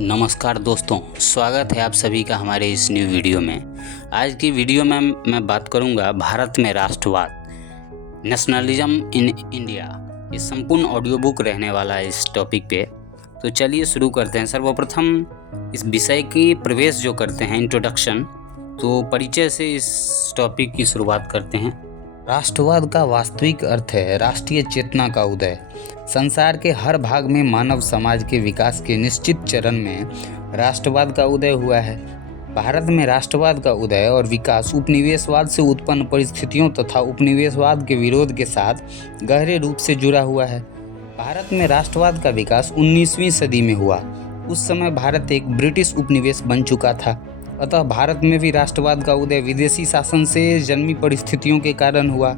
नमस्कार दोस्तों, स्वागत है आप सभी का हमारे इस न्यू वीडियो में। आज की वीडियो में मैं बात करूंगा भारत में राष्ट्रवाद, नेशनलिज्म इन इंडिया। ये संपूर्ण ऑडियो बुक रहने वाला है इस टॉपिक पे। तो चलिए शुरू करते हैं। सर्वप्रथम इस विषय की प्रवेश जो करते हैं, इंट्रोडक्शन, तो परिचय से इस टॉपिक की शुरुआत करते हैं। राष्ट्रवाद का वास्तविक अर्थ है राष्ट्रीय चेतना का उदय। संसार के हर भाग में मानव समाज के विकास के निश्चित चरण में राष्ट्रवाद का उदय हुआ है। भारत में राष्ट्रवाद का उदय और विकास उपनिवेशवाद से उत्पन्न परिस्थितियों तथा उपनिवेशवाद के विरोध के साथ गहरे रूप से जुड़ा हुआ है। भारत में राष्ट्रवाद का विकास 19वीं सदी में हुआ। उस समय भारत एक ब्रिटिश उपनिवेश बन चुका था, अतः भारत में भी राष्ट्रवाद का उदय विदेशी शासन से जन्मी परिस्थितियों के कारण हुआ।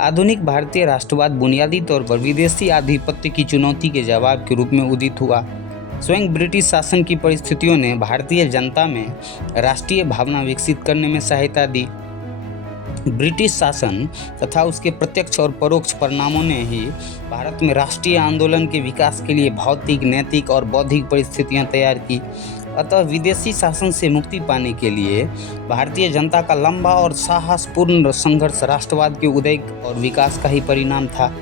आधुनिक भारतीय राष्ट्रवाद बुनियादी तौर पर विदेशी आधिपत्य की चुनौती के जवाब के रूप में उदित हुआ। स्वयं ब्रिटिश शासन की परिस्थितियों ने भारतीय जनता में राष्ट्रीय भावना विकसित करने में सहायता दी। ब्रिटिश शासन तथा उसके प्रत्यक्ष और परोक्ष परिणामों ने ही भारत में राष्ट्रीय आंदोलन के विकास के लिए भौतिक, नैतिक और बौद्धिक परिस्थितियां तैयार की। अतः विदेशी शासन से मुक्ति पाने के लिए भारतीय जनता का लंबा और साहसपूर्ण संघर्ष राष्ट्रवाद के उदय और विकास का ही परिणाम था।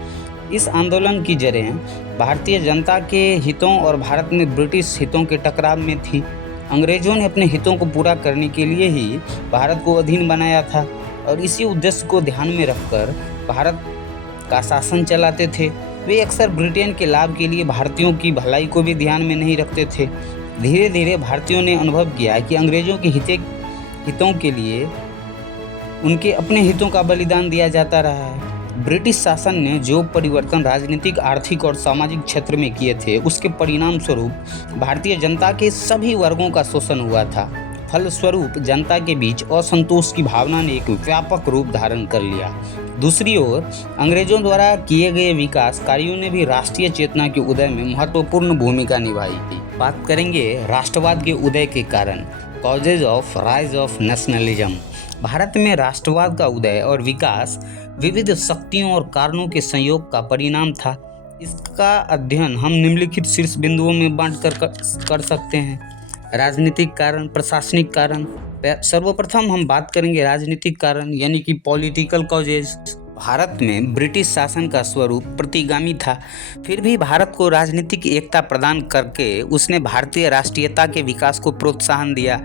इस आंदोलन की जड़ें भारतीय जनता के हितों और भारत में ब्रिटिश हितों के टकराव में थी। अंग्रेजों ने अपने हितों को पूरा करने के लिए ही भारत को अधीन बनाया था और इसी उद्देश्य को ध्यान में रखकर भारत का शासन चलाते थे। वे अक्सर ब्रिटेन के लाभ के लिए भारतीयों की भलाई को भी ध्यान में नहीं रखते थे। धीरे धीरे भारतीयों ने अनुभव किया कि अंग्रेजों के हितों के लिए उनके अपने हितों का बलिदान दिया जाता रहा है। ब्रिटिश शासन ने जो परिवर्तन राजनीतिक, आर्थिक और सामाजिक क्षेत्र में किए थे, उसके परिणाम स्वरूप भारतीय जनता के सभी वर्गों का शोषण हुआ था। फलस्वरूप जनता के बीच असंतोष की भावना ने एक व्यापक रूप धारण कर लिया। दूसरी ओर अंग्रेजों द्वारा किए गए विकास कार्यों ने भी राष्ट्रीय चेतना के उदय में महत्वपूर्ण भूमिका निभाई। बात करेंगे राष्ट्रवाद के उदय के कारण, causes of rise of nationalism. Bharat में राष्ट्रवाद का उदय और विकास विविध शक्तियों और कारणों के संयोग का परिणाम था। इसका अध्ययन हम निम्नलिखित शीर्ष बिंदुओं में बांट कर सकते हैं। राजनीतिक कारण, प्रशासनिक कारण। सर्वप्रथम हम बात करेंगे राजनीतिक कारण, यानी कि पॉलिटिकल कॉजेज। भारत में ब्रिटिश शासन का स्वरूप प्रतिगामी था, फिर भी भारत को राजनीतिक एकता प्रदान करके उसने भारतीय राष्ट्रीयता के विकास को प्रोत्साहन दिया।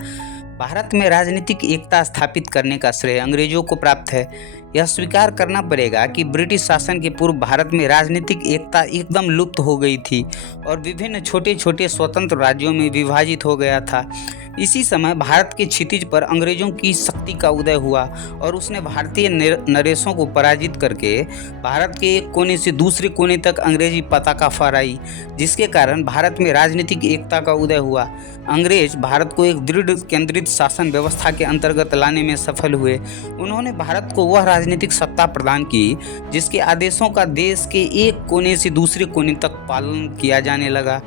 भारत में राजनीतिक एकता स्थापित करने का श्रेय अंग्रेजों को प्राप्त है। यह स्वीकार करना पड़ेगा कि ब्रिटिश शासन के पूर्व भारत में राजनीतिक एकता एकदम लुप्त हो गई थी और विभिन्न छोटे छोटे स्वतंत्र राज्यों में विभाजित हो गया था। इसी समय भारत के क्षितिज पर अंग्रेजों की शक्ति का उदय हुआ और उसने भारतीय नरेशों को पराजित करके भारत के एक कोने से दूसरे कोने तक अंग्रेजी पताका फहराई, जिसके कारण भारत में राजनीतिक एकता का उदय हुआ। अंग्रेज भारत को एक दृढ़ केंद्रित शासन व्यवस्था के अंतर्गत लाने में सफल हुए। उन्होंने भारत को वह राजनीतिक सत्ता प्रदान की जिसके आदेशों का देश के एक कोने से दूसरे कोने तक पालन किया जाने लगा।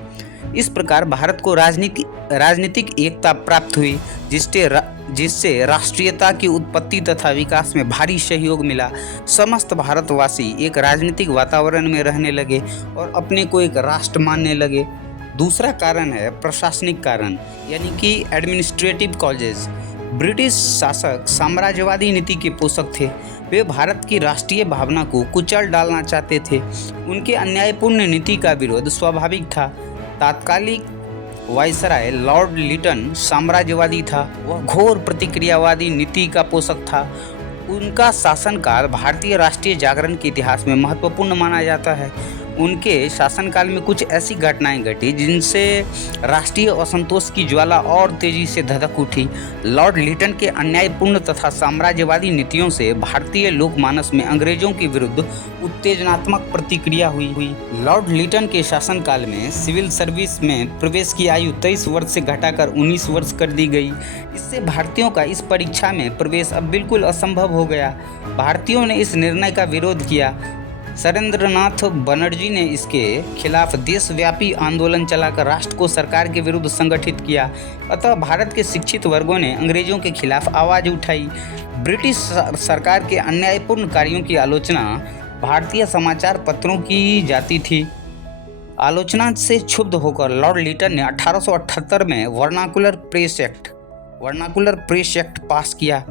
इस प्रकार भारत को राजनीतिक एकता प्राप्त हुई, जिससे राष्ट्रीयता की उत्पत्ति तथा विकास में भारी सहयोग मिला। समस्त भारतवासी एक राजनीतिक वातावरण में रहने लगे और अपने को एक राष्ट्र मानने लगे। दूसरा कारण है प्रशासनिक कारण, यानी कि एडमिनिस्ट्रेटिव कॉजेज। ब्रिटिश शासक साम्राज्यवादी नीति के पोषक थे। वे भारत की राष्ट्रीय भावना को कुचल डालना चाहते थे। उनके अन्यायपूर्ण नीति का विरोध स्वाभाविक था। तात्कालिक वायसराय लॉर्ड लिटन साम्राज्यवादी था। वह घोर प्रतिक्रियावादी नीति का पोषक था। उनका शासनकाल भारतीय राष्ट्रीय जागरण के इतिहास में महत्वपूर्ण माना जाता है। उनके शासनकाल में कुछ ऐसी घटनाएं घटी जिनसे राष्ट्रीय असंतोष की ज्वाला और तेजी से धधक उठी। लॉर्ड लिटन के अन्यायपूर्ण तथा साम्राज्यवादी नीतियों से भारतीय लोकमानस में अंग्रेजों के विरुद्ध उत्तेजनात्मक प्रतिक्रिया हुई। लॉर्ड लिटन के शासनकाल में सिविल सर्विस में प्रवेश की आयु 23 वर्ष से घटाकर 19 वर्ष कर दी गई। इससे भारतीयों का इस परीक्षा में प्रवेश अब बिल्कुल असंभव हो गया। भारतीयों ने इस निर्णय का विरोध किया। सरेंद्रनाथ बनर्जी ने इसके खिलाफ देशव्यापी आंदोलन चलाकर राष्ट्र को सरकार के विरुद्ध संगठित किया। अतः भारत के शिक्षित वर्गों ने अंग्रेजों के खिलाफ आवाज़ उठाई। ब्रिटिश सरकार के अन्यायपूर्ण कार्यों की आलोचना भारतीय समाचार पत्रों की जाती थी। आलोचना से क्षुब्ध होकर लॉर्ड लिटन ने 1878 में वर्नाकुलर प्रेस एक्ट पास किया।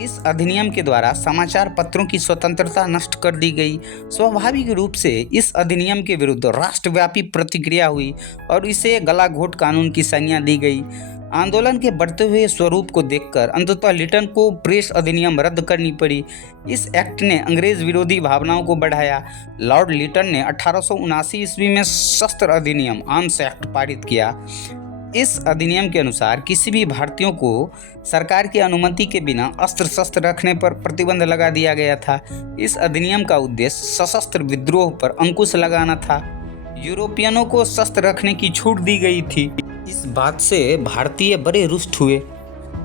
इस अधिनियम के द्वारा समाचार पत्रों की स्वतंत्रता नष्ट कर दी गई। स्वाभाविक रूप से इस अधिनियम के विरुद्ध राष्ट्रव्यापी प्रतिक्रिया हुई और इसे गलाघोंट कानून की संज्ञा दी गई। आंदोलन के बढ़ते हुए स्वरूप को देखकर अंततः लिटन को प्रेस अधिनियम रद्द करनी पड़ी। इस एक्ट ने अंग्रेज विरोधी भावनाओं को बढ़ाया। लॉर्ड लिटन ने 1879 ईस्वी में शस्त्र अधिनियम आर्म्स एक्ट पारित किया। इस अधिनियम के अनुसार किसी भी भारतीयों को सरकार की अनुमति के बिना अस्त्र शस्त्र रखने पर प्रतिबंध लगा दिया गया था। इस अधिनियम का उद्देश्य सशस्त्र विद्रोह पर अंकुश लगाना था। यूरोपियनों को शस्त्र रखने की छूट दी गई थी। इस बात से भारतीय बड़े रुष्ट हुए।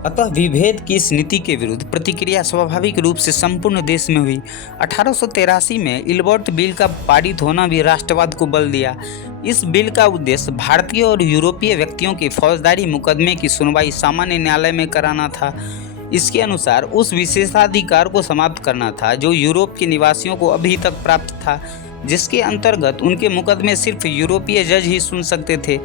अतः विभेद की इस नीति के विरुद्ध प्रतिक्रिया स्वाभाविक रूप से संपूर्ण देश में हुई। 1883 में इल्बर्ट बिल का पारित होना भी राष्ट्रवाद को बल दिया। इस बिल का उद्देश्य भारतीय और यूरोपीय व्यक्तियों के फौजदारी मुकदमे की सुनवाई सामान्य न्यायालय में कराना था। इसके अनुसार उस विशेषाधिकार को समाप्त करना था जो यूरोप के निवासियों को अभी तक प्राप्त था, जिसके अंतर्गत उनके मुकदमे सिर्फ यूरोपीय जज ही सुन सकते थे।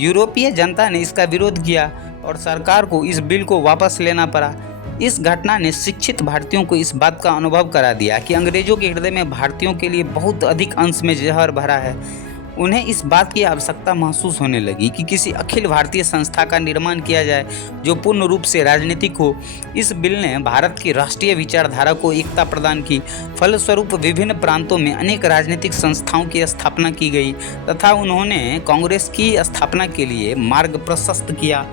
यूरोपीय जनता ने इसका विरोध किया और सरकार को इस बिल को वापस लेना पड़ा। इस घटना ने शिक्षित भारतीयों को इस बात का अनुभव करा दिया कि अंग्रेजों के हृदय में भारतीयों के लिए बहुत अधिक अंश में जहर भरा है। उन्हें इस बात की आवश्यकता महसूस होने लगी कि किसी अखिल भारतीय संस्था का निर्माण किया जाए जो पूर्ण रूप से राजनीतिक हो। इस बिल ने भारत की राष्ट्रीय विचारधारा को एकता प्रदान की। फलस्वरूप विभिन्न प्रांतों में अनेक राजनीतिक संस्थाओं की स्थापना की गई तथा उन्होंने कांग्रेस की स्थापना के लिए मार्ग प्रशस्त किया।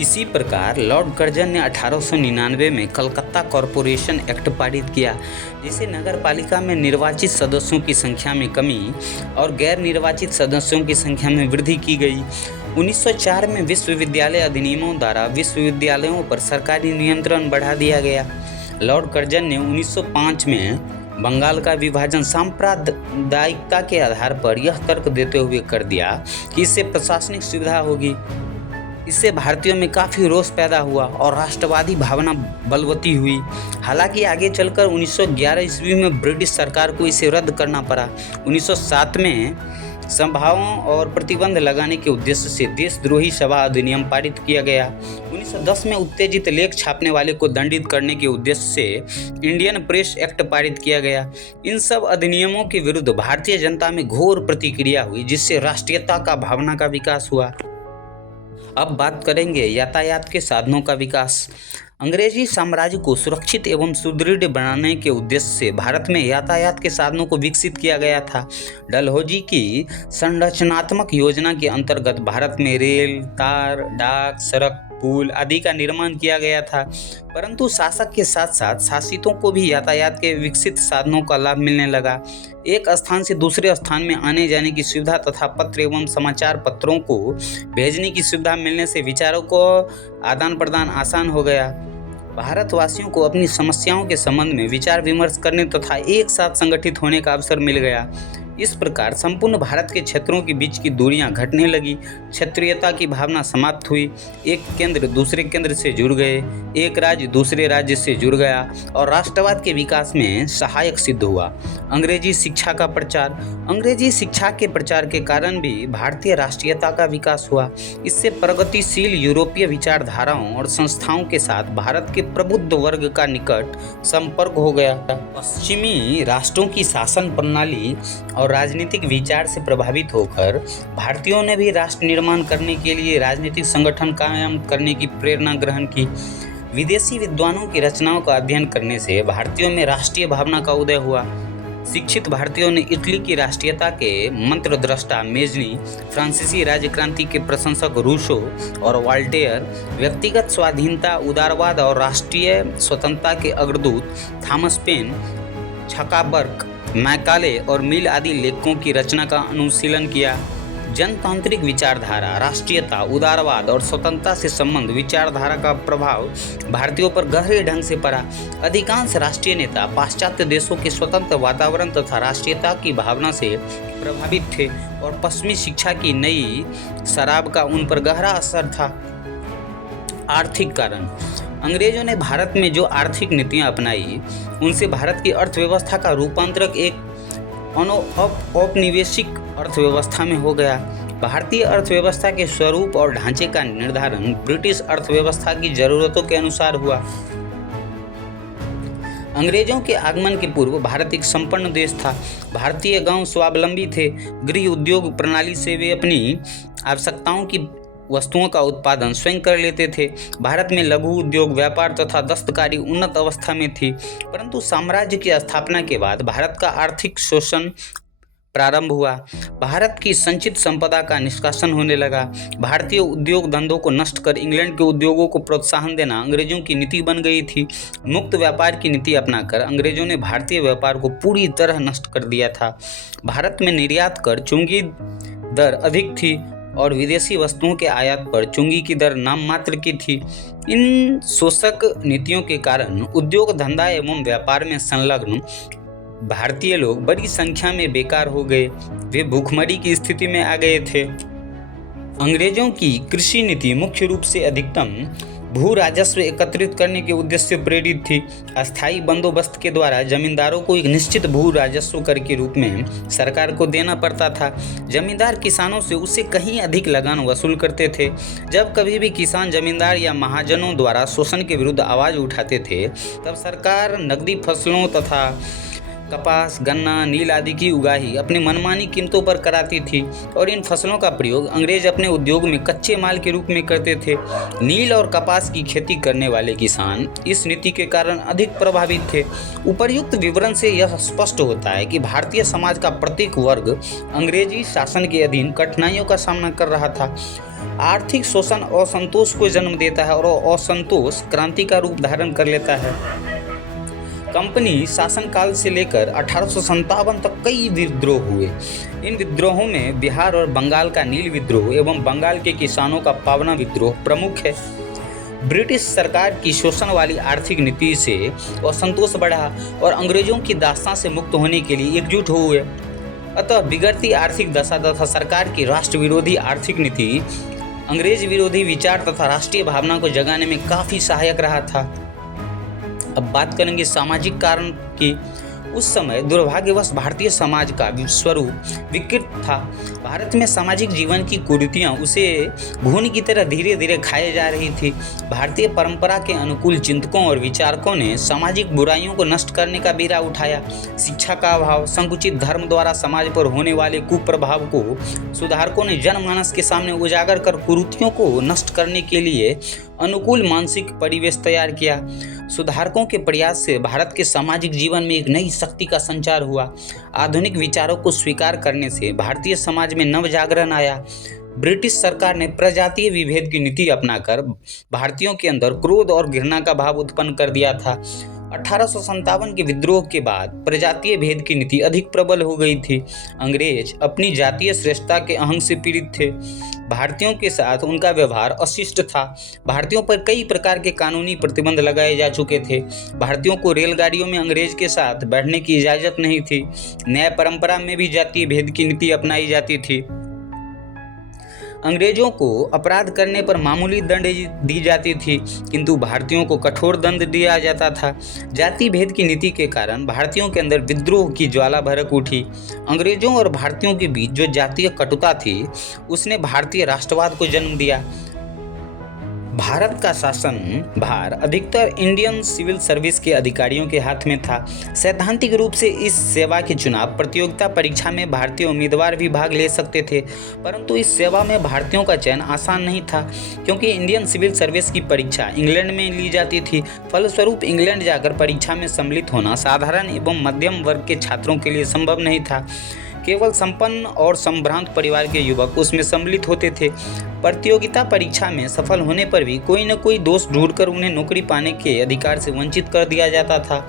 इसी प्रकार लॉर्ड कर्जन ने 1899 में कलकत्ता कॉरपोरेशन एक्ट पारित किया, जिसे नगर पालिका में निर्वाचित सदस्यों की संख्या में कमी और गैर निर्वाचित सदस्यों की संख्या में वृद्धि की गई। 1904 में विश्वविद्यालय अधिनियमों द्वारा विश्वविद्यालयों पर सरकारी नियंत्रण बढ़ा दिया गया। लॉर्ड कर्जन ने 1905 में बंगाल का विभाजन सांप्रदायिकता के आधार पर यह तर्क देते हुए कर दिया कि इससे प्रशासनिक सुविधा होगी। इससे भारतीयों में काफ़ी रोष पैदा हुआ और राष्ट्रवादी भावना बलवती हुई। हालांकि आगे चलकर 1911 ईस्वी में ब्रिटिश सरकार को इसे रद्द करना पड़ा। 1907 में सभाओं और प्रतिबंध लगाने के उद्देश्य से देशद्रोही सभा अधिनियम पारित किया गया। 1910 में उत्तेजित लेख छापने वाले को दंडित करने के उद्देश्य से इंडियन प्रेस एक्ट पारित किया गया। इन सब अधिनियमों के विरुद्ध भारतीय जनता में घोर प्रतिक्रिया हुई, जिससे राष्ट्रीयता का भावना का विकास हुआ। अब बात करेंगे यातायात के साधनों का विकास। अंग्रेजी साम्राज्य को सुरक्षित एवं सुदृढ़ बनाने के उद्देश्य से भारत में यातायात के साधनों को विकसित किया गया था। डलहौजी की संरचनात्मक योजना के अंतर्गत भारत में रेल, तार, डाक, सड़क, पुल आदि का निर्माण किया गया था। परंतु शासक के साथ साथ शासितों को भी यातायात के विकसित साधनों का लाभ मिलने लगा। एक स्थान से दूसरे स्थान में आने जाने की सुविधा तथा पत्र एवं समाचार पत्रों को भेजने की सुविधा मिलने से विचारों को आदान प्रदान आसान हो गया। भारतवासियों को अपनी समस्याओं के संबंध में विचार विमर्श करने तथा एक साथ संगठित होने का अवसर मिल गया। इस प्रकार संपूर्ण भारत के क्षेत्रों के बीच की दूरियां घटने लगी, क्षेत्रीयता की भावना समाप्त हुई, एक केंद्र दूसरे केंद्र से जुड़ गए, एक राज्य दूसरे राज्य से जुड़ गया और राष्ट्रवाद के विकास में सहायक सिद्ध हुआ। अंग्रेजी शिक्षा का प्रचार। अंग्रेजी शिक्षा के प्रचार के कारण भी भारतीय राष्ट्रीयता का विकास हुआ। इससे प्रगतिशील यूरोपीय विचारधाराओं और संस्थाओं के साथ भारत के प्रबुद्ध वर्ग का निकट संपर्क हो गया। पश्चिमी राष्ट्रों की शासन प्रणाली और राजनीतिक विचार से प्रभावित होकर भारतीयों ने भी राष्ट्र निर्माण करने के लिए राजनीतिक संगठन कायम करने की प्रेरणा ग्रहण की। विदेशी विद्वानों की रचनाओं का अध्ययन करने से भारतीयों में राष्ट्रीय भावना का उदय हुआ। शिक्षित भारतीयों ने इटली की राष्ट्रीयता के मंत्रद्रष्टा मेजनी, फ्रांसीसी राज्यक्रांति के प्रशंसक रूसो और वाल्टेयर, व्यक्तिगत स्वाधीनता, उदारवाद और राष्ट्रीय स्वतंत्रता के अग्रदूत थॉमस पेन, छकाबर्क, मैकाले और मिल आदि लेखकों की रचना का अनुशीलन किया। जनतांत्रिक विचारधारा, राष्ट्रीयता, उदारवाद और स्वतंत्रता से संबंध विचारधारा का प्रभाव भारतीयों पर गहरे ढंग से पड़ा। अधिकांश राष्ट्रीय नेता पाश्चात्य देशों के स्वतंत्र वातावरण तथा राष्ट्रीयता की भावना से प्रभावित थे और पश्चिमी शिक्षा की नई शराब का उन पर गहरा असर था। आर्थिक कारण। अंग्रेजों ने भारत में जो आर्थिक नीतियां अपनाई उनसे भारत की अर्थव्यवस्था का रूपांतरण एक औपनिवेशिक अर्थव्यवस्था में हो गया। भारतीय अर्थव्यवस्था के स्वरूप और ढांचे का निर्धारण ब्रिटिश अर्थव्यवस्था की जरूरतों के अनुसार हुआ। अंग्रेजों के आगमन के पूर्व भारत एक संपन्न देश था। भारतीय गांव स्वावलंबी थे। गृह उद्योग प्रणाली से वे अपनी आवश्यकताओं की वस्तुओं का उत्पादन स्वयं कर लेते थे। भारत में लघु उद्योग, व्यापार तथा दस्तकारी उन्नत अवस्था में थी। परंतु साम्राज्य की स्थापना के बाद भारत का आर्थिक शोषण प्रारंभ हुआ। भारत की संचित संपदा का निष्कासन होने लगा। भारतीय उद्योग धंधों को नष्ट कर इंग्लैंड के उद्योगों को प्रोत्साहन देना अंग्रेजों की नीति बन गई थी। मुक्त व्यापार की नीति अपनाकर अंग्रेजों ने भारतीय व्यापार को पूरी तरह नष्ट कर दिया था। भारत में निर्यात कर चुंगी दर अधिक थी और विदेशी वस्तुओं के आयात पर चुंगी की दर नाम मात्र की थी। इन शोषक नीतियों के कारण उद्योग धंधा एवं व्यापार में संलग्न भारतीय लोग बड़ी संख्या में बेकार हो गए। वे भूखमरी की स्थिति में आ गए थे। अंग्रेजों की कृषि नीति मुख्य रूप से अधिकतम भू राजस्व एकत्रित करने के उद्देश्य से प्रेरित थी। अस्थायी बंदोबस्त के द्वारा जमींदारों को एक निश्चित भू राजस्व कर के रूप में सरकार को देना पड़ता था। जमींदार किसानों से उससे कहीं अधिक लगान वसूल करते थे। जब कभी भी किसान जमींदार या महाजनों द्वारा शोषण के विरुद्ध आवाज उठाते थे, तब सरकार नकदी फसलों तथा कपास, गन्ना, नील आदि की उगाही अपनी मनमानी कीमतों पर कराती थी और इन फसलों का प्रयोग अंग्रेज अपने उद्योग में कच्चे माल के रूप में करते थे। नील और कपास की खेती करने वाले किसान इस नीति के कारण अधिक प्रभावित थे। उपर्युक्त विवरण से यह स्पष्ट होता है कि भारतीय समाज का प्रत्येक वर्ग अंग्रेजी शासन के अधीन कठिनाइयों का सामना कर रहा था। आर्थिक शोषण असंतोष को जन्म देता है और असंतोष क्रांति का रूप धारण कर लेता है। कंपनी शासनकाल से लेकर 1857 तक कई विद्रोह हुए। इन विद्रोहों में बिहार और बंगाल का नील विद्रोह एवं बंगाल के किसानों का पावना विद्रोह प्रमुख है। ब्रिटिश सरकार की शोषण वाली आर्थिक नीति से असंतोष बढ़ा और अंग्रेजों की दास्तां से मुक्त होने के लिए एकजुट हुए। अतः बिगड़ती आर्थिक दशा तथा सरकार की राष्ट्र विरोधी आर्थिक नीति अंग्रेज विरोधी विचार तथा राष्ट्रीय भावना को जगाने में काफ़ी सहायक रहा था। अब बात करेंगे सामाजिक कारण की। उस समय दुर्भाग्यवश भारतीय समाज का स्वरूप विकृत था। भारत में सामाजिक जीवन की कुरीतियाँ उसे घून की तरह धीरे धीरे खाए जा रही थी। भारतीय परंपरा के अनुकूल चिंतकों और विचारकों ने सामाजिक बुराइयों को नष्ट करने का बीड़ा उठाया। शिक्षा का अभाव, संकुचित धर्म द्वारा समाज पर होने वाले कुप्रभाव को सुधारकों ने जनमानस के सामने उजागर कर कुरीतियों को नष्ट करने के लिए अनुकूल मानसिक परिवेश तैयार किया। सुधारकों के प्रयास से भारत के सामाजिक जीवन में एक नई शक्ति का संचार हुआ। आधुनिक विचारों को स्वीकार करने से भारतीय समाज में नवजागरण आया। ब्रिटिश सरकार ने प्रजातीय विभेद की नीति अपनाकर भारतीयों के अंदर क्रोध और घृणा का भाव उत्पन्न कर दिया था। 1857 के विद्रोह के बाद प्रजातीय भेद की नीति अधिक प्रबल हो गई थी। अंग्रेज अपनी जातीय श्रेष्ठता के अहंग से पीड़ित थे। भारतीयों के साथ उनका व्यवहार अशिष्ट था। भारतीयों पर कई प्रकार के कानूनी प्रतिबंध लगाए जा चुके थे। भारतीयों को रेलगाड़ियों में अंग्रेज के साथ बैठने की इजाज़त नहीं थी। न्याय परंपरा में भी जातीय भेद की नीति अपनाई जाती थी। अंग्रेजों को अपराध करने पर मामूली दंड दी जाती थी, किंतु भारतीयों को कठोर दंड दिया जाता था। जाति भेद की नीति के कारण भारतीयों के अंदर विद्रोह की ज्वाला भड़क उठी। अंग्रेजों और भारतीयों के बीच जो जातीय कटुता थी, उसने भारतीय राष्ट्रवाद को जन्म दिया। भारत का शासन भार अधिकतर इंडियन सिविल सर्विस के अधिकारियों के हाथ में था। सैद्धांतिक रूप से इस सेवा के चुनाव प्रतियोगिता परीक्षा में भारतीय उम्मीदवार भी भाग ले सकते थे, परंतु इस सेवा में भारतीयों का चयन आसान नहीं था, क्योंकि इंडियन सिविल सर्विस की परीक्षा इंग्लैंड में ली जाती थी। फलस्वरूप इंग्लैंड जाकर परीक्षा में सम्मिलित होना साधारण एवं मध्यम वर्ग के छात्रों के लिए संभव नहीं था। केवल संपन्न और संभ्रांत परिवार के युवक उसमें सम्मिलित होते थे। प्रतियोगिता परीक्षा में सफल होने पर भी कोई न कोई दोष ढूंढकर उन्हें नौकरी पाने के अधिकार से वंचित कर दिया जाता था।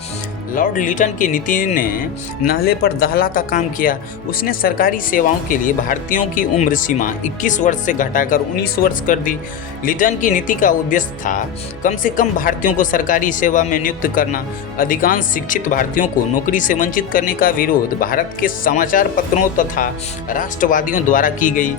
लॉर्ड लिटन की नीति ने नहले पर दहला का काम किया। उसने सरकारी सेवाओं के लिए भारतीयों की उम्र सीमा 21 वर्ष से घटाकर 19 वर्ष कर दी। लिटन की नीति का उद्देश्य था कम से कम भारतीयों को सरकारी सेवा में नियुक्त करना। अधिकांश शिक्षित भारतीयों को नौकरी से वंचित करने का विरोध भारत के समाचार पत्रों तथा राष्ट्रवादियों द्वारा की गई।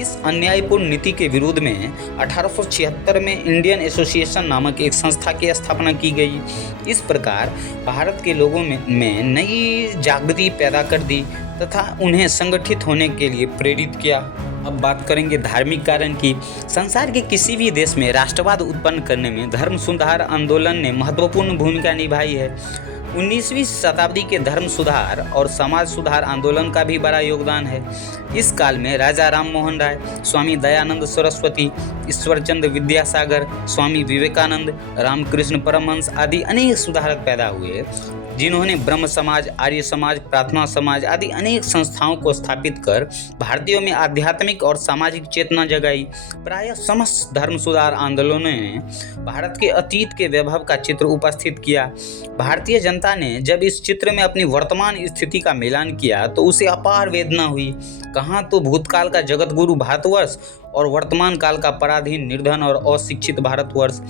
इस अन्यायपूर्ण नीति के विरोध में 1876 में इंडियन एसोसिएशन नामक एक संस्था की स्थापना की गई। इस प्रकार भारत के लोगों में नई जागृति पैदा कर दी। तथा उन्हें संगठित होने के लिए प्रेरित किया। अब बात करेंगे धार्मिक कारण की। संसार के किसी भी देश में राष्ट्रवाद उत्पन्न करने में धर्म सुधार आंदोलन ने महत्वपूर्ण भूमिका निभाई है। 19वीं शताब्दी के धर्म सुधार और समाज सुधार आंदोलन का भी बड़ा योगदान है। इस काल में राजा राम मोहन राय, स्वामी दयानंद सरस्वती, ईश्वरचंद्र विद्यासागर, स्वामी विवेकानंद, रामकृष्ण परमहंस आदि अनेक सुधारक पैदा हुए, जिन्होंने ब्रह्म समाज, आर्य समाज, प्रार्थना समाज आदि अनेक संस्थाओं को स्थापित कर भारतीयों में आध्यात्मिक और सामाजिक चेतना जगाई। प्रायः समस्त धर्म सुधार आंदोलनों ने भारत के अतीत के वैभव का चित्र उपस्थित किया। भारतीय जनता ने जब इस चित्र में अपनी वर्तमान स्थिति का मिलान किया तो उसे अपार वेदना हुई। कहाँ तो भूतकाल का जगतगुरु भारतवर्ष और वर्तमान काल का पराधीन, निर्धन और अशिक्षित भारतवर्ष।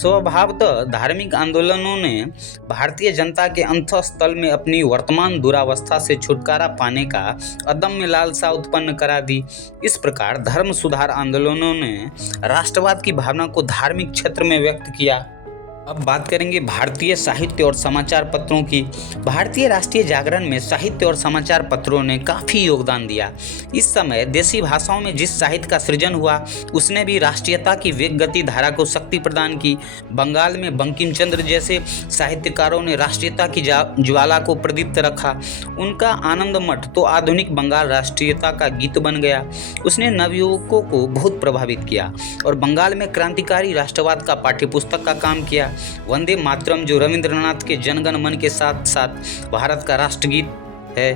स्वभावतः धार्मिक आंदोलनों ने भारतीय जनता के अंतःस्थल में अपनी वर्तमान दुरावस्था से छुटकारा पाने का अदम्य लालसा उत्पन्न करा दी। इस प्रकार धर्म सुधार आंदोलनों ने राष्ट्रवाद की भावना को धार्मिक क्षेत्र में व्यक्त किया। अब बात करेंगे भारतीय साहित्य और समाचार पत्रों की। भारतीय राष्ट्रीय जागरण में साहित्य और समाचार पत्रों ने काफ़ी योगदान दिया। इस समय देसी भाषाओं में जिस साहित्य का सृजन हुआ उसने भी राष्ट्रीयता की वेग गति धारा को शक्ति प्रदान की। बंगाल में बंकिम चंद्र जैसे साहित्यकारों ने राष्ट्रीयता की ज्वाला को प्रदीप्त रखा। उनका आनंद मठ तो आधुनिक बंगाल राष्ट्रीयता का गीत बन गया। उसने नवयुवकों को बहुत प्रभावित किया और बंगाल में क्रांतिकारी राष्ट्रवाद का पाठ्यपुस्तक का काम किया। वंदे मातरम, जो रविंद्रनाथ के जनगण मन के साथ साथ भारत का राष्ट्रगीत है।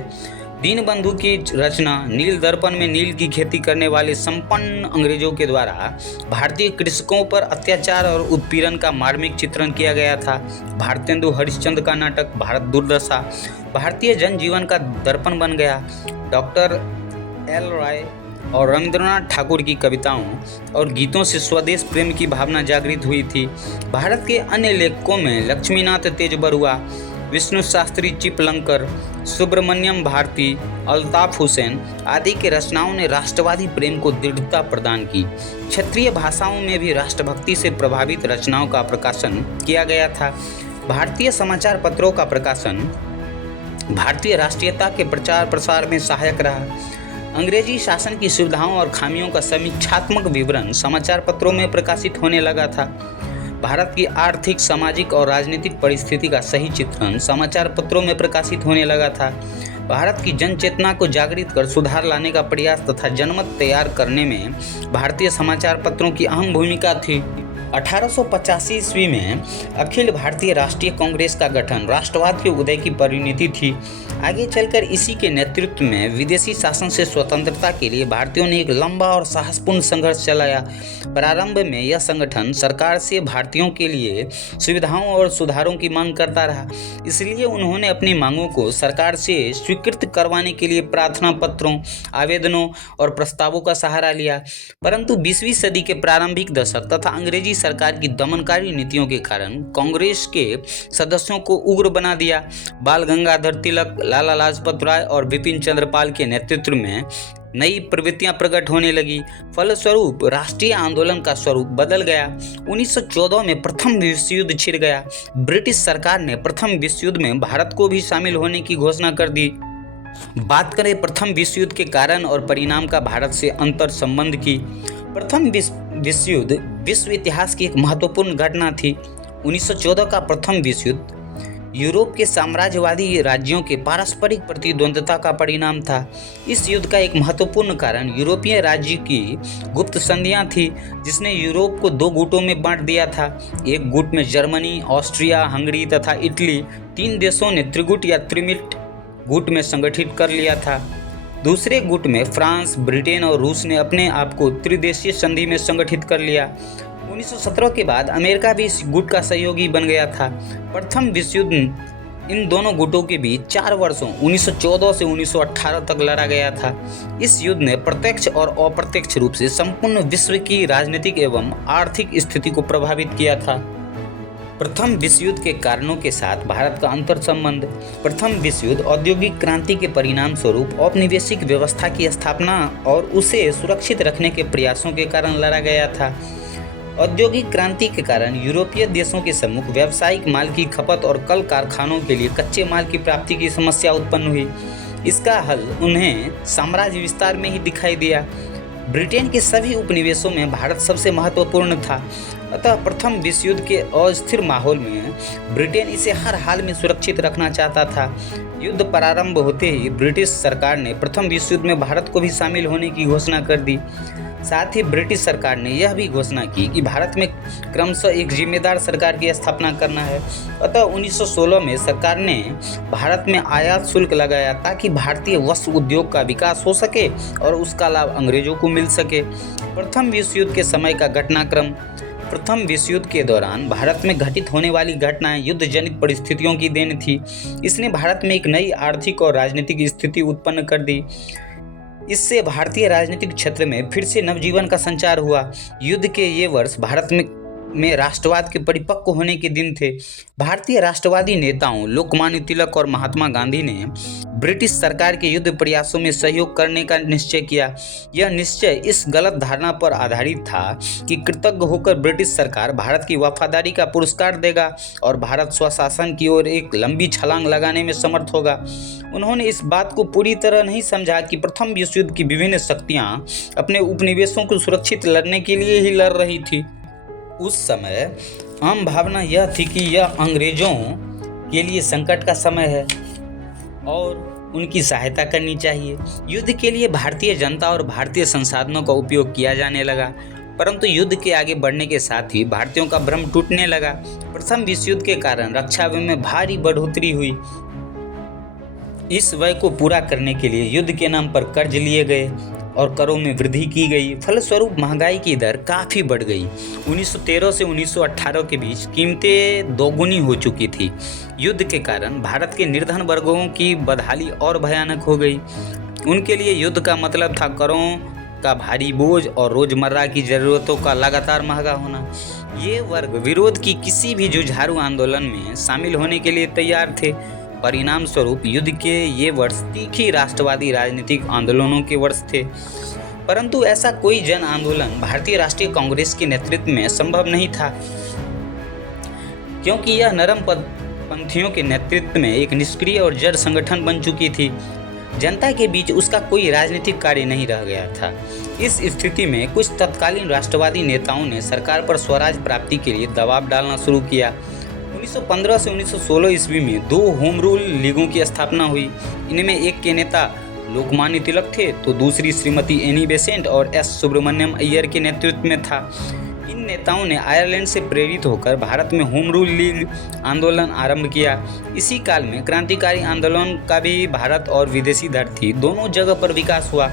दीनबंधु की रचना नील दर्पण में नील की खेती करने वाले संपन्न अंग्रेजों के द्वारा भारतीय कृषकों पर अत्याचार और उत्पीड़न का मार्मिक चित्रण किया गया था। भारतेंदु हरिश्चंद्र का नाटक भारत दुर्दशा भारतीय जनजीवन का दर्पण बन गया। डॉक्टर एल राय और रविंद्रनाथ ठाकुर की कविताओं और गीतों से स्वदेश प्रेम की भावना जागृत हुई थी। भारत के अन्य लेखकों में लक्ष्मीनाथ तेजबरुआ, विष्णु शास्त्री चिपलंकर, सुब्रमण्यम भारती, अल्ताफ हुसैन आदि के रचनाओं ने राष्ट्रवादी प्रेम को दृढ़ता प्रदान की। क्षेत्रीय भाषाओं में भी राष्ट्रभक्ति से प्रभावित रचनाओं का प्रकाशन किया गया था। भारतीय समाचार पत्रों का प्रकाशन भारतीय राष्ट्रीयता के प्रचार प्रसार में सहायक रहा। अंग्रेजी शासन की सुविधाओं और खामियों का समीक्षात्मक विवरण समाचार पत्रों में प्रकाशित होने लगा था। भारत की आर्थिक, सामाजिक और राजनीतिक परिस्थिति का सही चित्रण समाचार पत्रों में प्रकाशित होने लगा था। भारत की जन चेतना को जागृत कर सुधार लाने का प्रयास तथा जनमत तैयार करने में भारतीय समाचार पत्रों की अहम भूमिका थी। 1885 ईस्वी में अखिल भारतीय राष्ट्रीय कांग्रेस का गठन राष्ट्रवाद के उदय की परिणति थी। आगे चलकर इसी के नेतृत्व में विदेशी शासन से स्वतंत्रता के लिए भारतीयों ने एक लंबा और साहसपूर्ण संघर्ष चलाया। प्रारंभ में यह संगठन सरकार से भारतीयों के लिए सुविधाओं और सुधारों की मांग करता रहा, इसलिए उन्होंने अपनी मांगों को सरकार से स्वीकृत करवाने के लिए प्रार्थना पत्रों, आवेदनों और प्रस्तावों का सहारा लिया। परंतु 20वीं सदी के प्रारंभिक दशक तथा अंग्रेजी सरकार की दमनकारी नीतियों के कारण कांग्रेस के सदस्यों को उग्र बना दिया। बाल गंगाधर तिलक, लाला लाजपत राय और बिपिन चंद्र पाल के नेतृत्व में नई प्रवृत्तियां प्रकट होने लगी। फलस्वरूप राष्ट्रीय आंदोलन का स्वरूप बदल गया। 1914 में प्रथम विश्व युद्ध छिड़ गया। ब्रिटिश सरकार ने प्रथम विश्व युद्ध में भारत को भी शामिल होने की घोषणा कर दी। बात करें प्रथम विश्व युद्ध के कारण और परिणाम का भारत से अंतर संबंध की। प्रथम विश्व युद्ध विश्व इतिहास की एक महत्वपूर्ण घटना थी। 1914 का प्रथम विश्व युद्ध यूरोप के साम्राज्यवादी राज्यों के पारस्परिक प्रतिद्वंद्विता का परिणाम था। इस युद्ध का एक महत्वपूर्ण कारण यूरोपीय राज्य की गुप्त संधियां थी, जिसने यूरोप को दो गुटों में बांट दिया था। एक गुट में जर्मनी, ऑस्ट्रिया, हंगरी तथा इटली, तीन देशों ने त्रिगुट या त्रिमिट गुट में संगठित कर लिया था। दूसरे गुट में फ्रांस, ब्रिटेन और रूस ने अपने आप को त्रिदेशीय संधि में संगठित कर लिया। 1917 के बाद अमेरिका भी इस गुट का सहयोगी बन गया था। प्रथम विश्व युद्ध इन दोनों गुटों के बीच 4 वर्षों 1914 से 1918 तक लड़ा गया था। इस युद्ध ने प्रत्यक्ष और अप्रत्यक्ष रूप से संपूर्ण विश्व की राजनीतिक एवं आर्थिक स्थिति को प्रभावित किया था। प्रथम विश्व युद्ध के कारणों के साथ भारत का अंतर संबंध। प्रथम विश्व युद्ध औद्योगिक क्रांति के परिणाम स्वरूप औपनिवेशिक व्यवस्था की स्थापना और उसे सुरक्षित रखने के प्रयासों के कारण लड़ा गया था। औद्योगिक क्रांति के कारण यूरोपीय देशों के सम्मुख व्यावसायिक माल की खपत और कल कारखानों के लिए कच्चे माल की प्राप्ति की समस्या उत्पन्न हुई। इसका हल उन्हें साम्राज्य विस्तार में ही दिखाई दिया। ब्रिटेन के सभी उपनिवेशों में भारत सबसे महत्वपूर्ण था, अतः प्रथम विश्व युद्ध के अस्थिर माहौल में ब्रिटेन इसे हर हाल में सुरक्षित रखना चाहता था। युद्ध प्रारंभ होते ही ब्रिटिश सरकार ने प्रथम विश्व युद्ध में भारत को भी शामिल होने की घोषणा कर दी। साथ ही ब्रिटिश सरकार ने यह भी घोषणा की कि भारत में क्रमशः एक जिम्मेदार सरकार की स्थापना करना है। अतः 1916 में सरकार ने भारत में आयात शुल्क लगाया ताकि भारतीय वस्त्र उद्योग का विकास हो सके और उसका लाभ अंग्रेजों को मिल सके। प्रथम विश्व युद्ध के समय का घटनाक्रम। प्रथम विश्व युद्ध के दौरान भारत में घटित होने वाली घटनाएं युद्ध जनित परिस्थितियों की देन थी। इसने भारत में एक नई आर्थिक और राजनीतिक स्थिति उत्पन्न कर दी। इससे भारतीय राजनीतिक क्षेत्र में फिर से नवजीवन का संचार हुआ। युद्ध के ये वर्ष भारत में राष्ट्रवाद के परिपक्व होने के दिन थे। भारतीय राष्ट्रवादी नेताओं लोकमान्य तिलक और महात्मा गांधी ने ब्रिटिश सरकार के युद्ध प्रयासों में सहयोग करने का निश्चय किया। यह निश्चय इस गलत धारणा पर आधारित था कि कृतज्ञ होकर ब्रिटिश सरकार भारत की वफादारी का पुरस्कार देगा और भारत स्वशासन की ओर एक लंबी छलांग लगाने में समर्थ होगा। उन्होंने इस बात को पूरी तरह नहीं समझा कि प्रथम विश्व युद्ध की विभिन्न शक्तियां अपने उपनिवेशों को सुरक्षित लड़ने के लिए ही लड़ रही थी। उस समय आम भावना यह थी कि यह अंग्रेजों के लिए संकट का समय है और उनकी सहायता करनी चाहिए। युद्ध के लिए भारतीय जनता और भारतीय संसाधनों का उपयोग किया जाने लगा, परंतु युद्ध के आगे बढ़ने के साथ ही भारतीयों का भ्रम टूटने लगा। प्रथम विश्व युद्ध के कारण रक्षा व्यय में भारी बढ़ोतरी हुई। इस व्यय को पूरा करने के लिए युद्ध के नाम पर कर्ज लिए गए और करों में वृद्धि की गई। फलस्वरूप महंगाई की दर काफ़ी बढ़ गई। 1913 से 1918 के बीच कीमतें दोगुनी हो चुकी थी। युद्ध के कारण भारत के निर्धन वर्गों की बदहाली और भयानक हो गई। उनके लिए युद्ध का मतलब था करों का भारी बोझ और रोजमर्रा की ज़रूरतों का लगातार महंगा होना। ये वर्ग विरोध की किसी भी जुझारू आंदोलन में शामिल होने के लिए तैयार थे। परिणाम स्वरूप युद्ध के ये वर्ष तीखी राष्ट्रवादी राजनीतिक आंदोलनों के वर्ष थे, परंतु ऐसा कोई जन आंदोलन भारतीय राष्ट्रीय कांग्रेस के नेतृत्व में संभव नहीं था, क्योंकि यह नरम पंथियों के नेतृत्व में एक निष्क्रिय और जड़ संगठन बन चुकी थी। जनता के बीच उसका कोई राजनीतिक कार्य नहीं रह गया था। इस स्थिति में कुछ तत्कालीन राष्ट्रवादी नेताओं ने सरकार पर स्वराज प्राप्ति के लिए दबाव डालना शुरू किया। 1915 से 1916 ईस्वी में 2 होम रूल लीगों की स्थापना हुई। इनमें एक के नेता लोकमान्य तिलक थे तो दूसरी श्रीमती एनी बेसेंट और एस सुब्रमण्यम अय्यर के नेतृत्व में था। इन नेताओं ने आयरलैंड से प्रेरित होकर भारत में होम रूल लीग आंदोलन आरंभ किया। इसी काल में क्रांतिकारी आंदोलन का भी भारत और विदेशी धरती दोनों जगह पर विकास हुआ।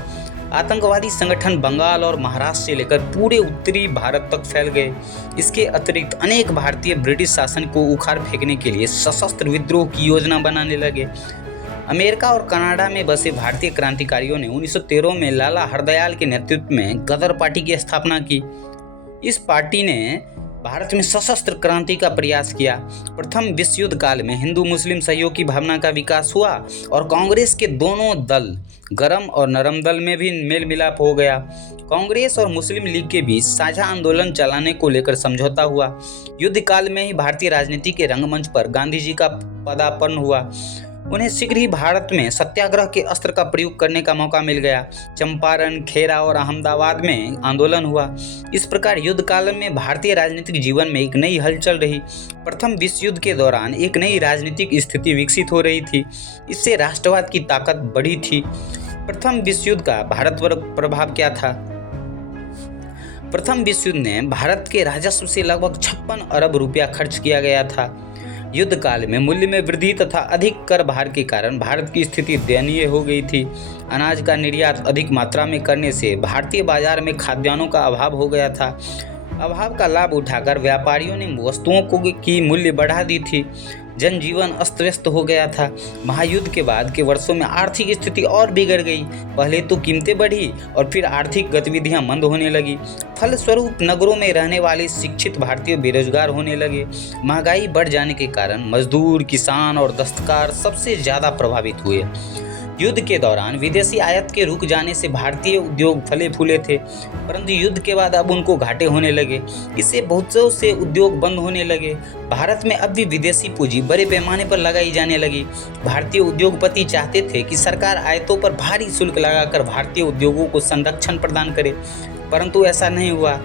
आतंकवादी संगठन बंगाल और महाराष्ट्र से लेकर पूरे उत्तरी भारत तक फैल गए। इसके अतिरिक्त अनेक भारतीय ब्रिटिश शासन को उखाड़ फेंकने के लिए सशस्त्र विद्रोह की योजना बनाने लगे। अमेरिका और कनाडा में बसे भारतीय क्रांतिकारियों ने 1913 में लाला हरदयाल के नेतृत्व में गदर पार्टी की स्थापना की। इस पार्टी ने भारत में सशस्त्र क्रांति का प्रयास किया। प्रथम विश्व युद्ध काल में हिंदू मुस्लिम सहयोग की भावना का विकास हुआ और कांग्रेस के दोनों दल गरम और नरम दल में भी मेल मिलाप हो गया। कांग्रेस और मुस्लिम लीग के बीच साझा आंदोलन चलाने को लेकर समझौता हुआ। युद्ध काल में ही भारतीय राजनीति के रंगमंच पर गांधी जी का पदार्पण हुआ। उन्हें शीघ्र ही भारत में सत्याग्रह के अस्त्र का प्रयोग करने का मौका मिल गया। चंपारण, खेरा और अहमदाबाद में आंदोलन हुआ। इस प्रकार युद्ध काल में भारतीय राजनीतिक जीवन में एक नई हलचल रही। प्रथम विश्व युद्ध के दौरान एक नई राजनीतिक स्थिति विकसित हो रही थी। इससे राष्ट्रवाद की ताकत बढ़ी थी। प्रथम विश्व युद्ध का भारत पर प्रभाव क्या था? प्रथम विश्व युद्ध ने भारत के राजस्व से लगभग 56 अरब रुपया खर्च किया गया था। युद्ध काल में मूल्य में वृद्धि तथा अधिक कर भार के कारण भारत की स्थिति दयनीय हो गई थी। अनाज का निर्यात अधिक मात्रा में करने से भारतीय बाजार में खाद्यान्नों का अभाव हो गया था। अभाव का लाभ उठाकर व्यापारियों ने वस्तुओं की मूल्य बढ़ा दी थी। जनजीवन अस्त व्यस्त हो गया था। महायुद्ध के बाद के वर्षों में आर्थिक स्थिति और बिगड़ गई। पहले तो कीमतें बढ़ी और फिर आर्थिक गतिविधियां मंद होने लगी। फलस्वरूप नगरों में रहने वाले शिक्षित भारतीय बेरोजगार होने लगे। महंगाई बढ़ जाने के कारण मजदूर, किसान और दस्तकार सबसे ज़्यादा प्रभावित हुए। युद्ध के दौरान विदेशी आयात के रुक जाने से भारतीय उद्योग फले फूले थे, परंतु युद्ध के बाद अब उनको घाटे होने लगे। इससे बहुत से उद्योग बंद होने लगे। भारत में अब भी विदेशी पूंजी बड़े पैमाने पर लगाई जाने लगी। भारतीय उद्योगपति चाहते थे कि सरकार आयातों पर भारी शुल्क लगाकर भारतीय उद्योगों को संरक्षण प्रदान करे, परंतु ऐसा नहीं हुआ।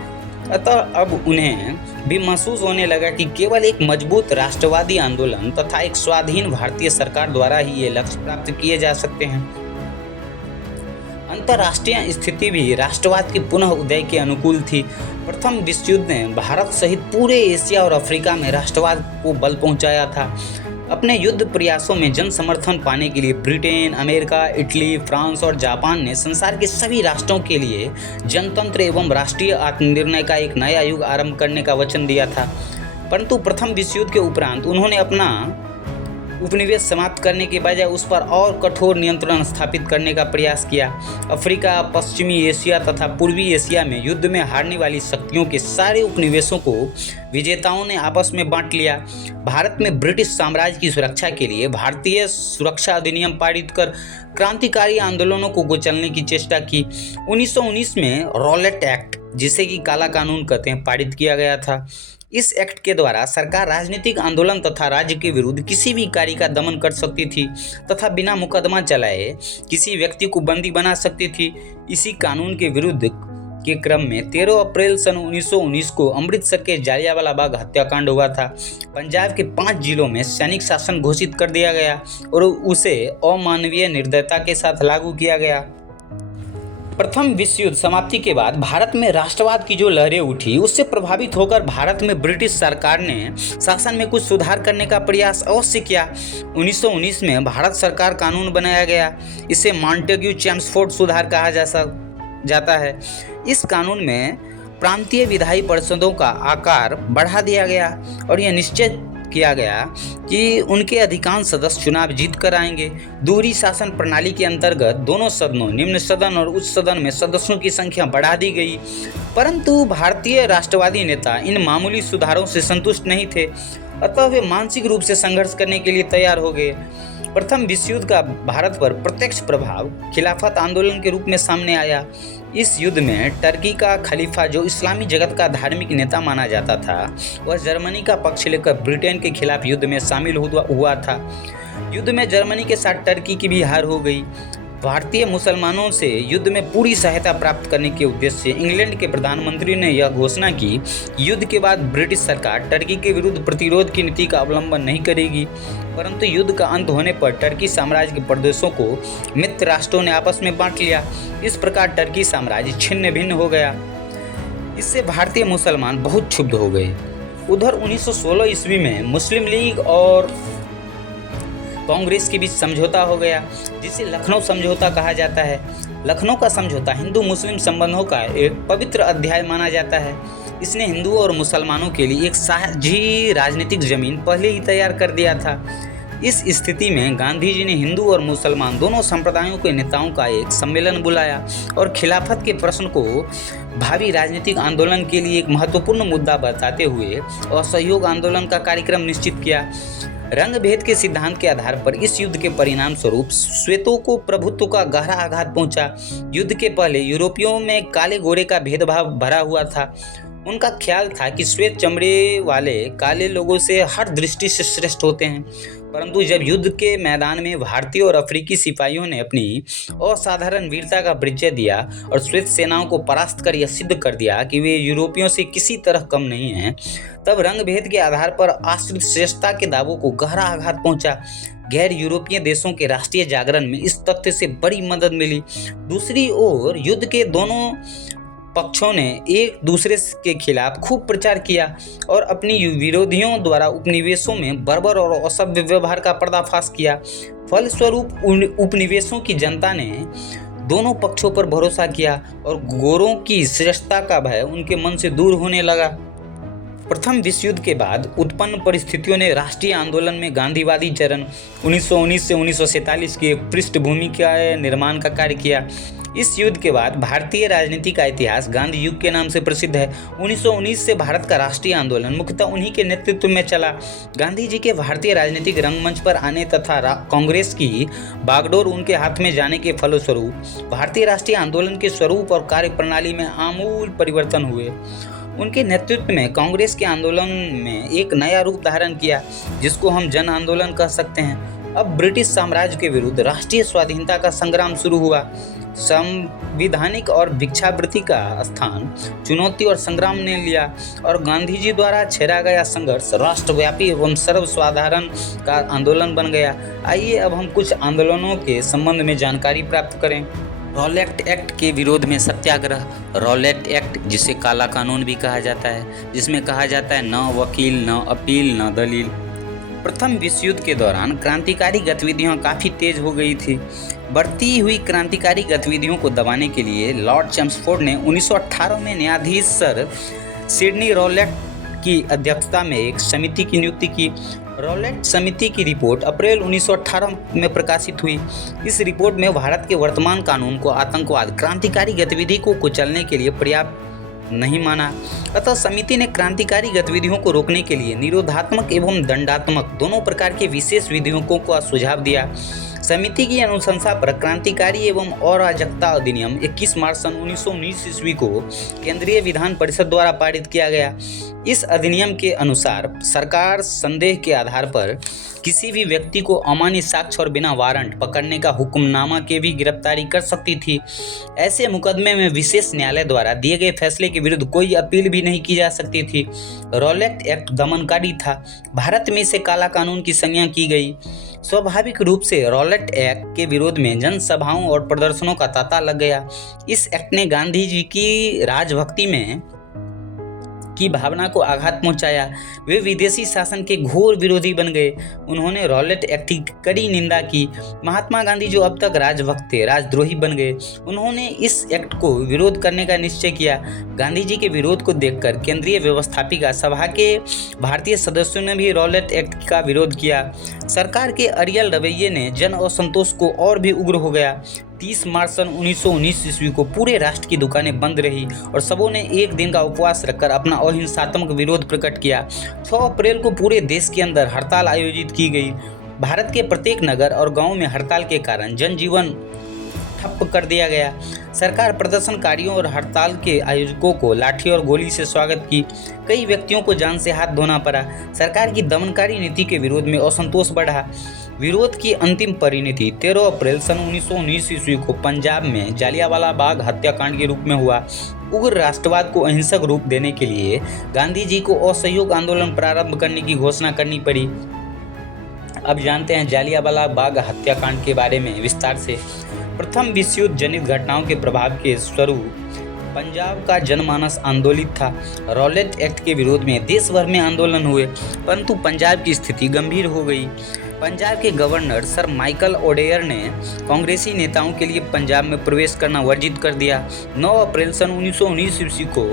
अतः अब उन्हें भी महसूस होने लगा कि केवल एक मजबूत राष्ट्रवादी आंदोलन तथा एक स्वाधीन भारतीय सरकार द्वारा ही ये लक्ष्य प्राप्त किए जा सकते हैं। अंतर्राष्ट्रीय स्थिति भी राष्ट्रवाद के पुनः उदय के अनुकूल थी। प्रथम विश्व युद्ध ने भारत सहित पूरे एशिया और अफ्रीका में राष्ट्रवाद को बल पहुंचाया था। अपने युद्ध प्रयासों में जन समर्थन पाने के लिए ब्रिटेन, अमेरिका, इटली, फ्रांस और जापान ने संसार के सभी राष्ट्रों के लिए जनतंत्र एवं राष्ट्रीय आत्मनिर्णय का एक नया युग आरंभ करने का वचन दिया था। परंतु प्रथम विश्व युद्ध के उपरांत उन्होंने अपना उपनिवेश समाप्त करने के बजाय उस पर और कठोर नियंत्रण स्थापित करने का प्रयास किया। अफ्रीका, पश्चिमी एशिया तथा पूर्वी एशिया में युद्ध में हारने वाली शक्तियों के सारे उपनिवेशों को विजेताओं ने आपस में बांट लिया। भारत में ब्रिटिश साम्राज्य की सुरक्षा के लिए भारतीय सुरक्षा अधिनियम पारित कर क्रांतिकारी आंदोलनों को कुचलने की चेष्टा की। 1919 में रॉलेट एक्ट, जिसे कि काला कानून कहते हैं, पारित किया गया था। इस एक्ट के द्वारा सरकार राजनीतिक आंदोलन तथा राज्य के विरुद्ध किसी भी कार्य का दमन कर सकती थी तथा बिना मुकदमा चलाए किसी व्यक्ति को बंदी बना सकती थी। इसी कानून के विरुद्ध के क्रम में 13 अप्रैल सन 1919 को अमृतसर के जालियांवाला बाग हत्याकांड हुआ था। पंजाब के 5 जिलों में सैनिक शासन घोषित कर दिया गया और उसे अमानवीय निर्दयता के साथ लागू किया गया। प्रथम विश्व युद्ध समाप्ति के बाद भारत में राष्ट्रवाद की जो लहरें उठी, उससे प्रभावित होकर भारत में ब्रिटिश सरकार ने शासन में कुछ सुधार करने का प्रयास अवश्य किया। 1919 में भारत सरकार कानून बनाया गया। इसे मॉन्टेग्यू-चेम्सफोर्ड सुधार कहा जाता है। इस कानून में प्रांतीय विधायी परिषदों का आकार बढ़ा दिया गया और यह निश्चित किया गया कि उनके अधिकांश सदस्य चुनाव जीत कर आएंगे। दोहरी शासन प्रणाली के अंतर्गत दोनों सदनों, निम्न सदन और उच्च सदन में सदस्यों की संख्या बढ़ा दी गई। परंतु भारतीय राष्ट्रवादी नेता इन मामूली सुधारों से संतुष्ट नहीं थे, अतः वे मानसिक रूप से संघर्ष करने के लिए तैयार हो गए। प्रथम विश्व युद्ध का भारत पर प्रत्यक्ष प्रभाव खिलाफत आंदोलन के रूप में सामने आया। इस युद्ध में टर्की का खलीफा, जो इस्लामी जगत का धार्मिक नेता माना जाता था, वह जर्मनी का पक्ष लेकर ब्रिटेन के खिलाफ युद्ध में शामिल हुआ था। युद्ध में जर्मनी के साथ टर्की की भी हार हो गई। भारतीय मुसलमानों से युद्ध में पूरी सहायता प्राप्त करने के उद्देश्य से इंग्लैंड के प्रधानमंत्री ने यह घोषणा की, युद्ध के बाद ब्रिटिश सरकार टर्की के विरुद्ध प्रतिरोध की नीति का अवलंबन नहीं करेगी। परंतु युद्ध का अंत होने पर टर्की साम्राज्य के प्रदेशों को मित्र राष्ट्रों ने आपस में बांट लिया। इस प्रकार टर्की साम्राज्य छिन्न भिन्न हो गया। इससे भारतीय मुसलमान बहुत क्षुब्ध हो गए। उधर 1916 ईस्वी में मुस्लिम लीग और कांग्रेस के बीच समझौता हो गया, जिसे लखनऊ समझौता कहा जाता है। लखनऊ का समझौता हिंदू मुस्लिम संबंधों का एक पवित्र अध्याय माना जाता है। इसने हिंदुओं और मुसलमानों के लिए एक साझी राजनीतिक जमीन पहले ही तैयार कर दिया था। इस स्थिति में गांधी जी ने हिंदू और मुसलमान दोनों संप्रदायों के नेताओं का एक सम्मेलन बुलाया और खिलाफत के प्रश्न को भावी राजनीतिक आंदोलन के लिए एक महत्वपूर्ण मुद्दा बताते हुए असहयोग आंदोलन का कार्यक्रम निश्चित किया। रंग भेद के सिद्धांत के आधार पर इस युद्ध के परिणाम स्वरूप श्वेतों को प्रभुत्व का गहरा आघात पहुंचा। युद्ध के पहले यूरोपियों में काले गोरे का भेदभाव भरा हुआ था। उनका ख्याल था कि श्वेत चमड़े वाले काले लोगों से हर दृष्टि से श्रेष्ठ होते हैं। परंतु जब युद्ध के मैदान में भारतीय और अफ्रीकी सिपाहियों ने अपनी असाधारण वीरता का परिचय दिया और श्वेत सेनाओं को परास्त कर यह सिद्ध कर दिया कि वे यूरोपियों से किसी तरह कम नहीं हैं, तब रंग भेद के आधार पर आश्रित श्रेष्ठता के दावों को गहरा आघात पहुंचा। गैर यूरोपीय देशों के राष्ट्रीय जागरण में इस तथ्य से बड़ी मदद मिली। दूसरी ओर युद्ध के दोनों पक्षों ने एक दूसरे के खिलाफ खूब प्रचार किया और अपनी विरोधियों द्वारा उपनिवेशों में बर्बर और असभ्य व्यवहार का पर्दाफाश किया। फलस्वरूप उपनिवेशों की जनता ने दोनों पक्षों पर भरोसा किया और गोरों की श्रेष्ठता का भय उनके मन से दूर होने लगा। प्रथम विश्व युद्ध के बाद उत्पन्न परिस्थितियों ने राष्ट्रीय आंदोलन में गांधीवादी चरण 1919 से 1947 की एक पृष्ठभूमि का निर्माण का कार्य किया। इस युद्ध के बाद भारतीय राजनीति का इतिहास गांधी युग के नाम से प्रसिद्ध है। 1919 से भारत का राष्ट्रीय आंदोलन मुख्यतः उन्हीं के नेतृत्व में चला। गांधी जी के भारतीय राजनीतिक रंगमंच पर आने तथा कांग्रेस की बागडोर उनके हाथ में जाने के फलस्वरूप भारतीय राष्ट्रीय आंदोलन के स्वरूप और कार्यप्रणाली में आमूल परिवर्तन हुए। उनके नेतृत्व में कांग्रेस के आंदोलन में एक नया रूप धारण किया, जिसको हम जन आंदोलन कह सकते हैं। अब ब्रिटिश साम्राज्य के विरुद्ध राष्ट्रीय स्वाधीनता का संग्राम शुरू हुआ। संवैधानिक और भिक्षावृत्ति का स्थान चुनौती और संग्राम ने लिया और गांधी जी द्वारा छेड़ा गया संघर्ष राष्ट्रव्यापी एवं सर्वसाधारण का आंदोलन बन गया। आइए अब हम कुछ आंदोलनों के संबंध में जानकारी प्राप्त करें। रॉलेट एक्ट के विरोध में सत्याग्रह। रॉलेट एक्ट, जिसे काला कानून भी कहा जाता है, जिसमें कहा जाता है न वकील, न अपील, न दलील। प्रथम विश्व युद्ध के दौरान क्रांतिकारी गतिविधियां काफ़ी तेज हो गई थी। बढ़ती हुई क्रांतिकारी गतिविधियों को दबाने के लिए लॉर्ड चेम्सफोर्ड ने 1918 में न्यायाधीश सर सिडनी रॉलेट की अध्यक्षता में एक समिति की नियुक्ति की। रॉलेट समिति की रिपोर्ट अप्रैल 1918 में प्रकाशित हुई। इस रिपोर्ट में भारत के वर्तमान कानून को आतंकवाद, क्रांतिकारी गतिविधि को कुचलने के लिए पर्याप्त नहीं माना। अतः समिति ने क्रांतिकारी गतिविधियों को रोकने के लिए निरोधात्मक एवं दंडात्मक दोनों प्रकार के विशेष विधेयकों का सुझाव दिया। समिति की अनुशंसा पर क्रांतिकारी एवं अराजकता अधिनियम 21 मार्च सन 1919 ईस्वी को केंद्रीय विधान परिषद द्वारा पारित किया गया। इस अधिनियम के अनुसार सरकार संदेह के आधार पर किसी भी व्यक्ति को अमान्य साक्ष्य और बिना वारंट पकड़ने का हुक्मनामा के भी गिरफ्तारी कर सकती थी। ऐसे मुकदमे में विशेष न्यायालय द्वारा दिए गए फैसले के विरुद्ध कोई अपील भी नहीं की जा सकती थी। रॉलेट एक्ट दमनकारी था। भारत में इसे काला कानून की संज्ञा की गई। स्वाभाविक रूप से रॉलेट एक्ट के विरोध में जनसभाओं और प्रदर्शनों का तांता लग गया। इस एक्ट ने गांधी जी की राजभक्ति में की भावना को आघात पहुंचाया। वे विदेशी शासन के घोर विरोधी बन गए। उन्होंने रॉलेट एक्ट की कड़ी निंदा की। महात्मा गांधी, जो अब तक राजभक्त थे, राजद्रोही बन गए। उन्होंने इस एक्ट को विरोध करने का निश्चय किया। गांधी जी के विरोध को देखकर केंद्रीय व्यवस्थापिका सभा के भारतीय सदस्यों ने भी रॉलेट एक्ट का विरोध किया। सरकार के अड़ियल रवैये ने जन असंतोष को और भी उग्र हो गया। 30 मार्च सन 1919 ईस्वी को पूरे राष्ट्र की दुकानें बंद रही और सबों ने एक दिन का उपवास रखकर अपना अहिंसात्मक विरोध प्रकट किया। 6 अप्रैल को पूरे देश के अंदर हड़ताल आयोजित की गई। भारत के प्रत्येक नगर और गांव में हड़ताल के कारण जनजीवन ठप कर दिया गया। सरकार प्रदर्शनकारियों और हड़ताल के आयोजकों को लाठी और गोली से स्वागत की। कई व्यक्तियों को जान से हाथ धोना पड़ा। सरकार की दमनकारी नीति के विरोध में असंतोष बढ़ा। विरोध की अंतिम परिणति 13 अप्रैल सन 1919 ईस्वी को पंजाब में जालियांवाला बाग हत्याकांड के रूप में हुआ। उग्र राष्ट्रवाद को अहिंसक रूप देने के लिए गांधी जी को असहयोग आंदोलन प्रारंभ करने की घोषणा करनी पड़ी। अब जानते हैं जालियांवाला बाग हत्याकांड के बारे में विस्तार से। प्रथम विश्व युद्ध जनित घटनाओं के प्रभाव के स्वरूप पंजाब का जनमानस आंदोलित था। रॉलेट एक्ट के विरोध में देश भर में आंदोलन हुए, परंतु पंजाब की स्थिति गंभीर हो गई। पंजाब के गवर्नर सर माइकल ओडेयर ने कांग्रेसी नेताओं के लिए पंजाब में प्रवेश करना वर्जित कर दिया। 9 अप्रैल सन 1919 ईस्वी को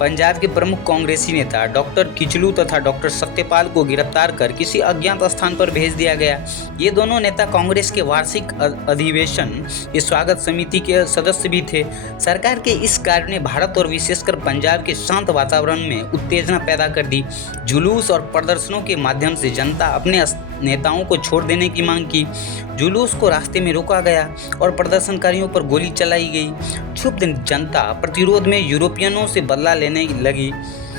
पंजाब के प्रमुख कांग्रेसी नेता डॉक्टर किचलू तथा डॉक्टर सत्यपाल को गिरफ्तार कर किसी अज्ञात स्थान पर भेज दिया गया। ये दोनों नेता कांग्रेस के वार्षिक अधिवेशन की स्वागत समिति के सदस्य भी थे। सरकार के इस कार्य ने भारत और विशेषकर पंजाब के शांत वातावरण में उत्तेजना पैदा कर दी। जुलूस और प्रदर्शनों के माध्यम से जनता अपने नेताओं को छोड़ देने की मांग की। जुलूस को रास्ते में रोका गया और प्रदर्शनकारियों पर गोली चलाई गई। क्षुब्ध जनता प्रतिरोध में यूरोपियनों से बदला लेने लगी।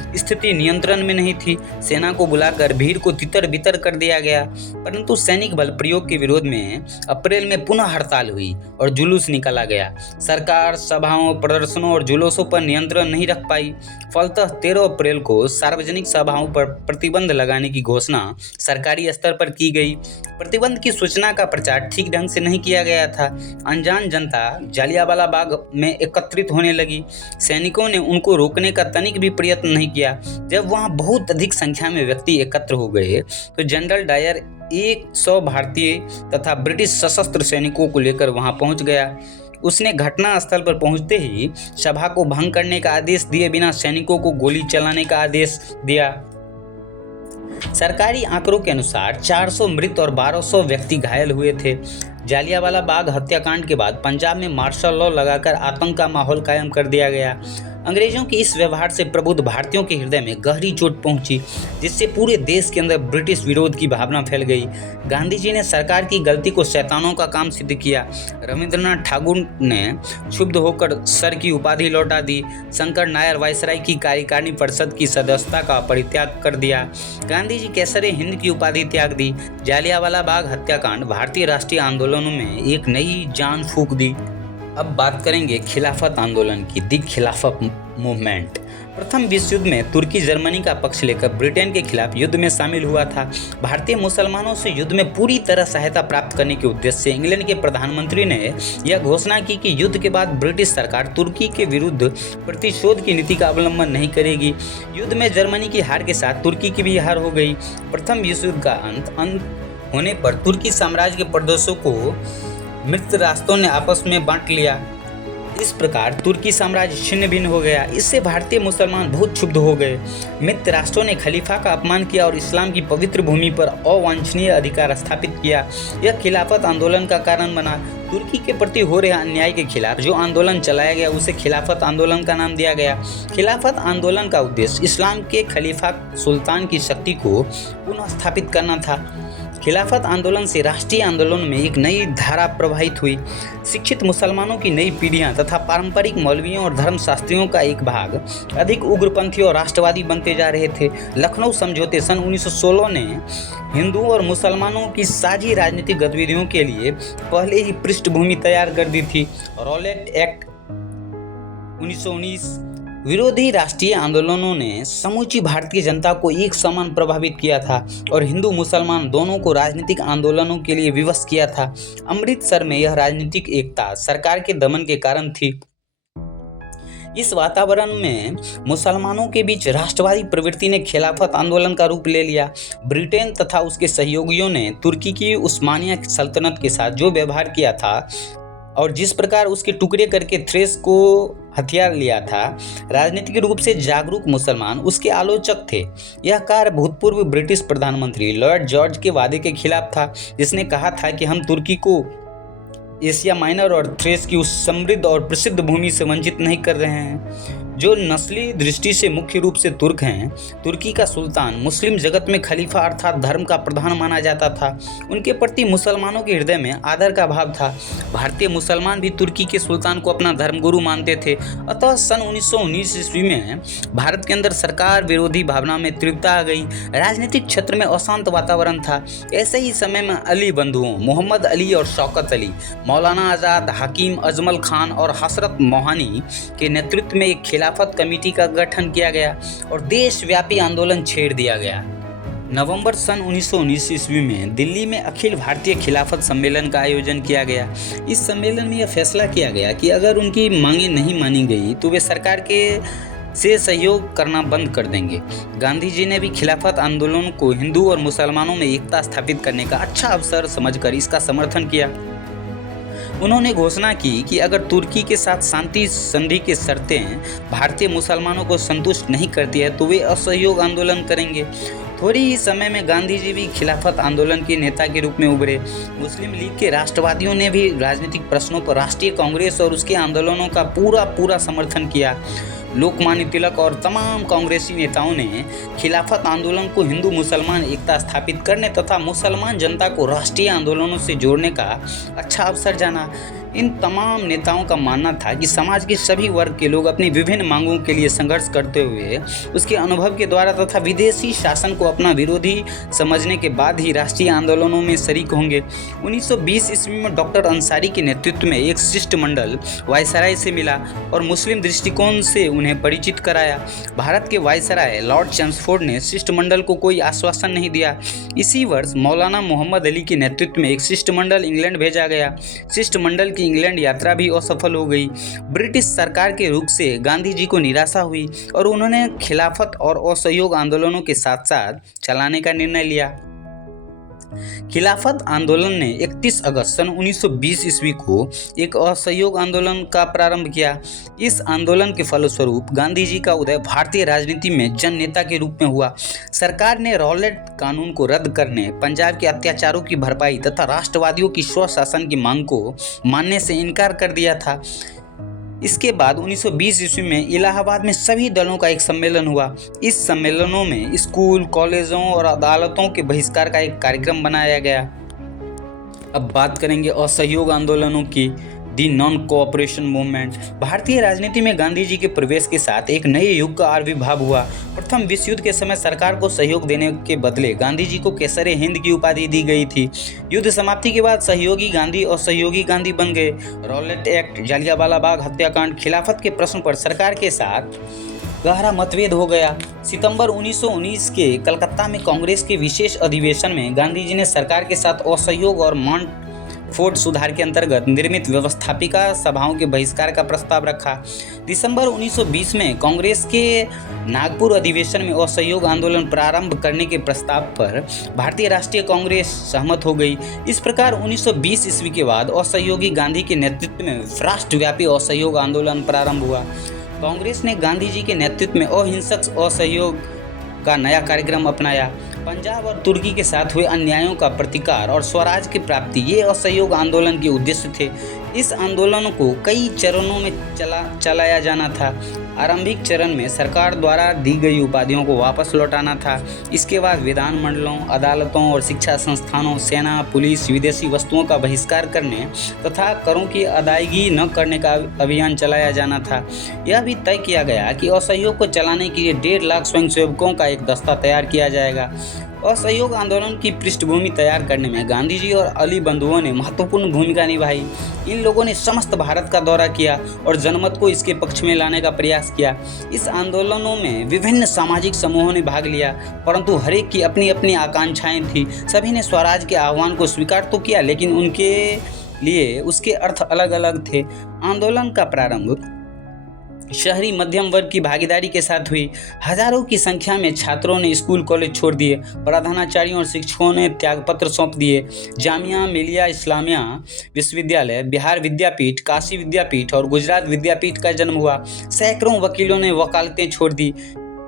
स्थिति नियंत्रण में नहीं थी। सेना को बुलाकर भीड़ को तितर बितर कर दिया गया, परंतु सैनिक बल प्रयोग के विरोध में अप्रैल में पुनः हड़ताल हुई और जुलूस निकाला गया। सरकार सभाओं, प्रदर्शनों और जुलूसों पर नियंत्रण नहीं रख पाई। फलतः 13 अप्रैल को सार्वजनिक सभाओं पर प्रतिबंध लगाने की घोषणा सरकारी स्तर पर की गई। प्रतिबंध की सूचना का प्रचार ठीक ढंग से नहीं किया गया था। अनजान जनता जालियांवाला बाग में एकत्रित होने लगी। सैनिकों ने उनको रोकने का तनिक भी प्रयत्न नहीं किया। जब वहां बहुत अधिक संख्या में व्यक्ति एकत्र हो गए तो जनरल डायर 100 भारतीय तथा ब्रिटिश सशस्त्र सैनिकों को लेकर वहां पहुंच गया। उसने घटना स्थल पर पहुंचते ही सभा को भंग करने का आदेश दिए बिना सैनिकों को गोली चलाने का आदेश दिया। सरकारी आंकड़ों के अनुसार 400 मृत और 1200 व्यक्ति घायल हुए थे। जालियांवाला बाग हत्याकांड के बाद पंजाब में मार्शल लॉ लगाकर आतंक का माहौल कायम कर दिया गया। अंग्रेजों के इस व्यवहार से प्रबुद्ध भारतीयों के हृदय में गहरी चोट पहुंची, जिससे पूरे देश के अंदर ब्रिटिश विरोध की भावना फैल गई। गांधी जी ने सरकार की गलती को शैतानों का काम सिद्ध किया। रविंद्रनाथ ठाकुर ने क्षुब्ध होकर सर की उपाधि लौटा दी। शंकर नायर वायसराय की कार्यकारिणी परिषद की सदस्यता का परित्याग कर दिया। गांधी जी केसरे हिंद की उपाधि त्याग दी। जालियांवाला बाग हत्याकांड भारतीय राष्ट्रीय आंदोलनों में एक नई जान फूंक दी। अब बात करेंगे खिलाफत आंदोलन की, दी खिलाफत मूवमेंट। प्रथम विश्व युद्ध में तुर्की जर्मनी का पक्ष लेकर ब्रिटेन के खिलाफ युद्ध में शामिल हुआ था। भारतीय मुसलमानों से युद्ध में पूरी तरह सहायता प्राप्त करने के उद्देश्य से इंग्लैंड के प्रधानमंत्री ने यह घोषणा की कि युद्ध के बाद ब्रिटिश सरकार तुर्की के विरुद्ध प्रतिशोध की नीति का अवलंबन नहीं करेगी। युद्ध में जर्मनी की हार के साथ तुर्की की भी हार हो गई। प्रथम विश्व युद्ध का अंत होने पर तुर्की साम्राज्य के प्रदेशों को मित्र राष्ट्रों ने आपस में बांट लिया। इस प्रकार तुर्की साम्राज्य छिन्न भिन्न हो गया। इससे भारतीय मुसलमान बहुत क्षुब्ध हो गए। मित्र राष्ट्रों ने खलीफा का अपमान किया और इस्लाम की पवित्र भूमि पर अवांछनीय अधिकार स्थापित किया। यह खिलाफत आंदोलन का कारण बना। तुर्की के प्रति हो रहे अन्याय के खिलाफ जो आंदोलन चलाया गया उसे खिलाफत आंदोलन का नाम दिया गया। खिलाफत आंदोलन का उद्देश्य इस्लाम के खलीफा सुल्तान की शक्ति को पुनः स्थापित करना था। खिलाफत आंदोलन से राष्ट्रीय आंदोलन में एक नई धारा प्रवाहित हुई। शिक्षित मुसलमानों की नई पीढ़ियां तथा पारंपरिक मौलवियों और धर्मशास्त्रियों का एक भाग अधिक उग्रपंथी और राष्ट्रवादी बनते जा रहे थे। लखनऊ समझौते सन 1916 ने हिंदुओं और मुसलमानों की साझी राजनीतिक गतिविधियों के लिए पहले ही पृष्ठभूमि तैयार कर दी थी। रॉलेट एक्ट 1919 विरोधी राष्ट्रीय आंदोलनों ने समूची भारतीय जनता को एक समान प्रभावित किया था और हिंदू मुसलमान दोनों को राजनीतिक आंदोलनों के लिए विवश किया था। अमृतसर में यह राजनीतिक एकता सरकार के दमन के कारण थी। इस वातावरण में मुसलमानों के बीच राष्ट्रवादी प्रवृत्ति ने खिलाफत आंदोलन का रूप ले लिया। ब्रिटेन तथा उसके सहयोगियों ने तुर्की की उस्मानिया सल्तनत के साथ जो व्यवहार किया था और जिस प्रकार उसके टुकड़े करके थ्रेस को हथियार लिया था, राजनीतिक रूप से जागरूक मुसलमान उसके आलोचक थे। यह कार्य भूतपूर्व ब्रिटिश प्रधानमंत्री लॉर्ड जॉर्ज के वादे के खिलाफ था, जिसने कहा था कि हम तुर्की को एशिया माइनर और थ्रेस की उस समृद्ध और प्रसिद्ध भूमि से वंचित नहीं कर रहे हैं जो नस्ली दृष्टि से मुख्य रूप से तुर्क हैं। तुर्की का सुल्तान मुस्लिम जगत में खलीफा अर्थात धर्म का प्रधान माना जाता था। उनके प्रति मुसलमानों के हृदय में आदर का भाव था। भारतीय मुसलमान भी तुर्की के सुल्तान को अपना धर्मगुरु मानते थे। अतः सन 1919 ईस्वी में भारत के अंदर सरकार विरोधी भावना में तीव्रता आ गई। राजनीतिक क्षेत्र में अशांत वातावरण था। ऐसे ही समय में अली बंधुओं मोहम्मद अली और शौकत अली, मौलाना आज़ाद, हकीम अजमल खान और हसरत मोहानी के नेतृत्व में एक खिलाफत कमेटी का गठन किया गया और देशव्यापी आंदोलन छेड़ दिया गया। नवंबर सन 1919 ईस्वी में दिल्ली में अखिल भारतीय खिलाफत सम्मेलन का आयोजन किया गया। इस सम्मेलन में यह फैसला किया गया कि अगर उनकी मांगें नहीं मानी गई तो वे सरकार के से सहयोग करना बंद कर देंगे। गांधी जी ने भी खिलाफत आंदोलन को हिंदू और मुसलमानों में एकता स्थापित करने का अच्छा अवसर समझकर इसका समर्थन किया। उन्होंने घोषणा की कि अगर तुर्की के साथ शांति संधि की शर्तें भारतीय मुसलमानों को संतुष्ट नहीं करती है तो वे असहयोग आंदोलन करेंगे। थोड़ी ही समय में गांधी जी भी खिलाफत आंदोलन के नेता के रूप में उभरे। मुस्लिम लीग के राष्ट्रवादियों ने भी राजनीतिक प्रश्नों पर राष्ट्रीय कांग्रेस और उसके आंदोलनों का पूरा समर्थन किया। लोकमान्य तिलक और तमाम कांग्रेसी नेताओं ने खिलाफत आंदोलन को हिंदू मुसलमान एकता स्थापित करने तथा मुसलमान जनता को राष्ट्रीय आंदोलनों से जोड़ने का अच्छा अवसर जाना। इन तमाम नेताओं का मानना था कि समाज के सभी वर्ग के लोग अपनी विभिन्न मांगों के लिए संघर्ष करते हुए उसके अनुभव के द्वारा तथा विदेशी शासन को अपना विरोधी समझने के बाद ही राष्ट्रीय आंदोलनों में शरीक होंगे। 1920 ईस्वी में डॉक्टर अंसारी के नेतृत्व में एक शिष्टमंडल वायसराय से मिला और मुस्लिम दृष्टिकोण से उन्हें परिचित कराया। भारत के वायसराय लॉर्ड चैम्सफोर्ड ने शिष्टमंडल को कोई आश्वासन नहीं दिया। इसी वर्ष मौलाना मोहम्मद अली के नेतृत्व में एक शिष्टमंडल इंग्लैंड भेजा गया। शिष्टमंडल की इंग्लैंड यात्रा भी असफल हो गई। ब्रिटिश सरकार के रुख से गांधी जी को निराशा हुई और उन्होंने खिलाफत और असहयोग आंदोलनों के साथ साथ चलाने का निर्णय लिया। खिलाफत आंदोलन ने 31 अगस्त सन 1920 ईस्वी को एक असहयोग आंदोलन का प्रारंभ किया। इस आंदोलन के फलस्वरूप गांधी जी का उदय भारतीय राजनीति में जन नेता के रूप में हुआ। सरकार ने रॉलेट कानून को रद्द करने, पंजाब के अत्याचारों की भरपाई तथा राष्ट्रवादियों की स्वशासन की मांग को मानने से इनकार कर दिया था। इसके बाद 1920 ईस्वी में इलाहाबाद में सभी दलों का एक सम्मेलन हुआ। इस सम्मेलनों में स्कूल, कॉलेजों और अदालतों के बहिष्कार का एक कार्यक्रम बनाया गया। अब बात करेंगे असहयोग आंदोलनों की। The non cooperation movement. भारतीय राजनीति में गांधी जी के प्रवेश के साथ एक नए युग का आविर्भाव हुआ। प्रथम विश्व युद्ध के समय सरकार को सहयोग देने के बदले गांधी जी को केसरे हिंद की उपाधि दी गई थी। युद्ध समाप्ति के बाद सहयोगी गांधी और सहयोगी गांधी बन गए। रॉलेट एक्ट, जलियांवाला बाग हत्याकांड, खिलाफत के प्रश्न पर सरकार के साथ गहरा मतभेद हो गया। सितंबर 1919 के कलकत्ता में कांग्रेस के विशेष अधिवेशन में गांधी जी ने सरकार के साथ असहयोग और मॉन्टफोर्ट सुधार के अंतर्गत निर्मित व्यवस्थापिका सभाओं के बहिष्कार का प्रस्ताव रखा। दिसंबर 1920 में कांग्रेस के नागपुर अधिवेशन में असहयोग आंदोलन प्रारंभ करने के प्रस्ताव पर भारतीय राष्ट्रीय कांग्रेस सहमत हो गई। इस प्रकार 1920 ईस्वी के बाद असहयोगी गांधी के नेतृत्व में राष्ट्रव्यापी असहयोग आंदोलन प्रारंभ हुआ। कांग्रेस ने गांधी जी के नेतृत्व में अहिंसक असहयोग का नया कार्यक्रम अपनाया। पंजाब और तुर्की के साथ हुए अन्यायों का प्रतिकार और स्वराज की प्राप्ति ये असहयोग आंदोलन के उद्देश्य थे। इस आंदोलन को कई चरणों में चलाया जाना था। आरंभिक चरण में सरकार द्वारा दी गई उपाधियों को वापस लौटाना था। इसके बाद विधानमंडलों, अदालतों और शिक्षा संस्थानों, सेना, पुलिस, विदेशी वस्तुओं का बहिष्कार करने तथा करों की अदायगी न करने का अभियान चलाया जाना था। यह भी तय किया गया कि असहयोग को चलाने के लिए 1.5 लाख स्वयंसेवकों का एक दस्ता तैयार किया जाएगा। असहयोग आंदोलन की पृष्ठभूमि तैयार करने में गांधी जी और अली बंधुओं ने महत्वपूर्ण भूमिका निभाई। इन लोगों ने समस्त भारत का दौरा किया और जनमत को इसके पक्ष में लाने का प्रयास किया। इस आंदोलनों में विभिन्न सामाजिक समूहों ने भाग लिया, परंतु हर एक की अपनी अपनी आकांक्षाएं थी। सभी ने स्वराज के आह्वान को स्वीकार तो किया, लेकिन उनके लिए उसके अर्थ अलग अलग थे। आंदोलन का प्रारंभ शहरी मध्यम वर्ग की भागीदारी के साथ हुई। हजारों की संख्या में छात्रों ने स्कूल कॉलेज छोड़ दिए। प्रधानाचार्यों और शिक्षकों ने त्यागपत्र सौंप दिए। जामिया मिलिया इस्लामिया विश्वविद्यालय, बिहार विद्यापीठ, काशी विद्यापीठ और गुजरात विद्यापीठ का जन्म हुआ। सैकड़ों वकीलों ने वकालतें छोड़ दी।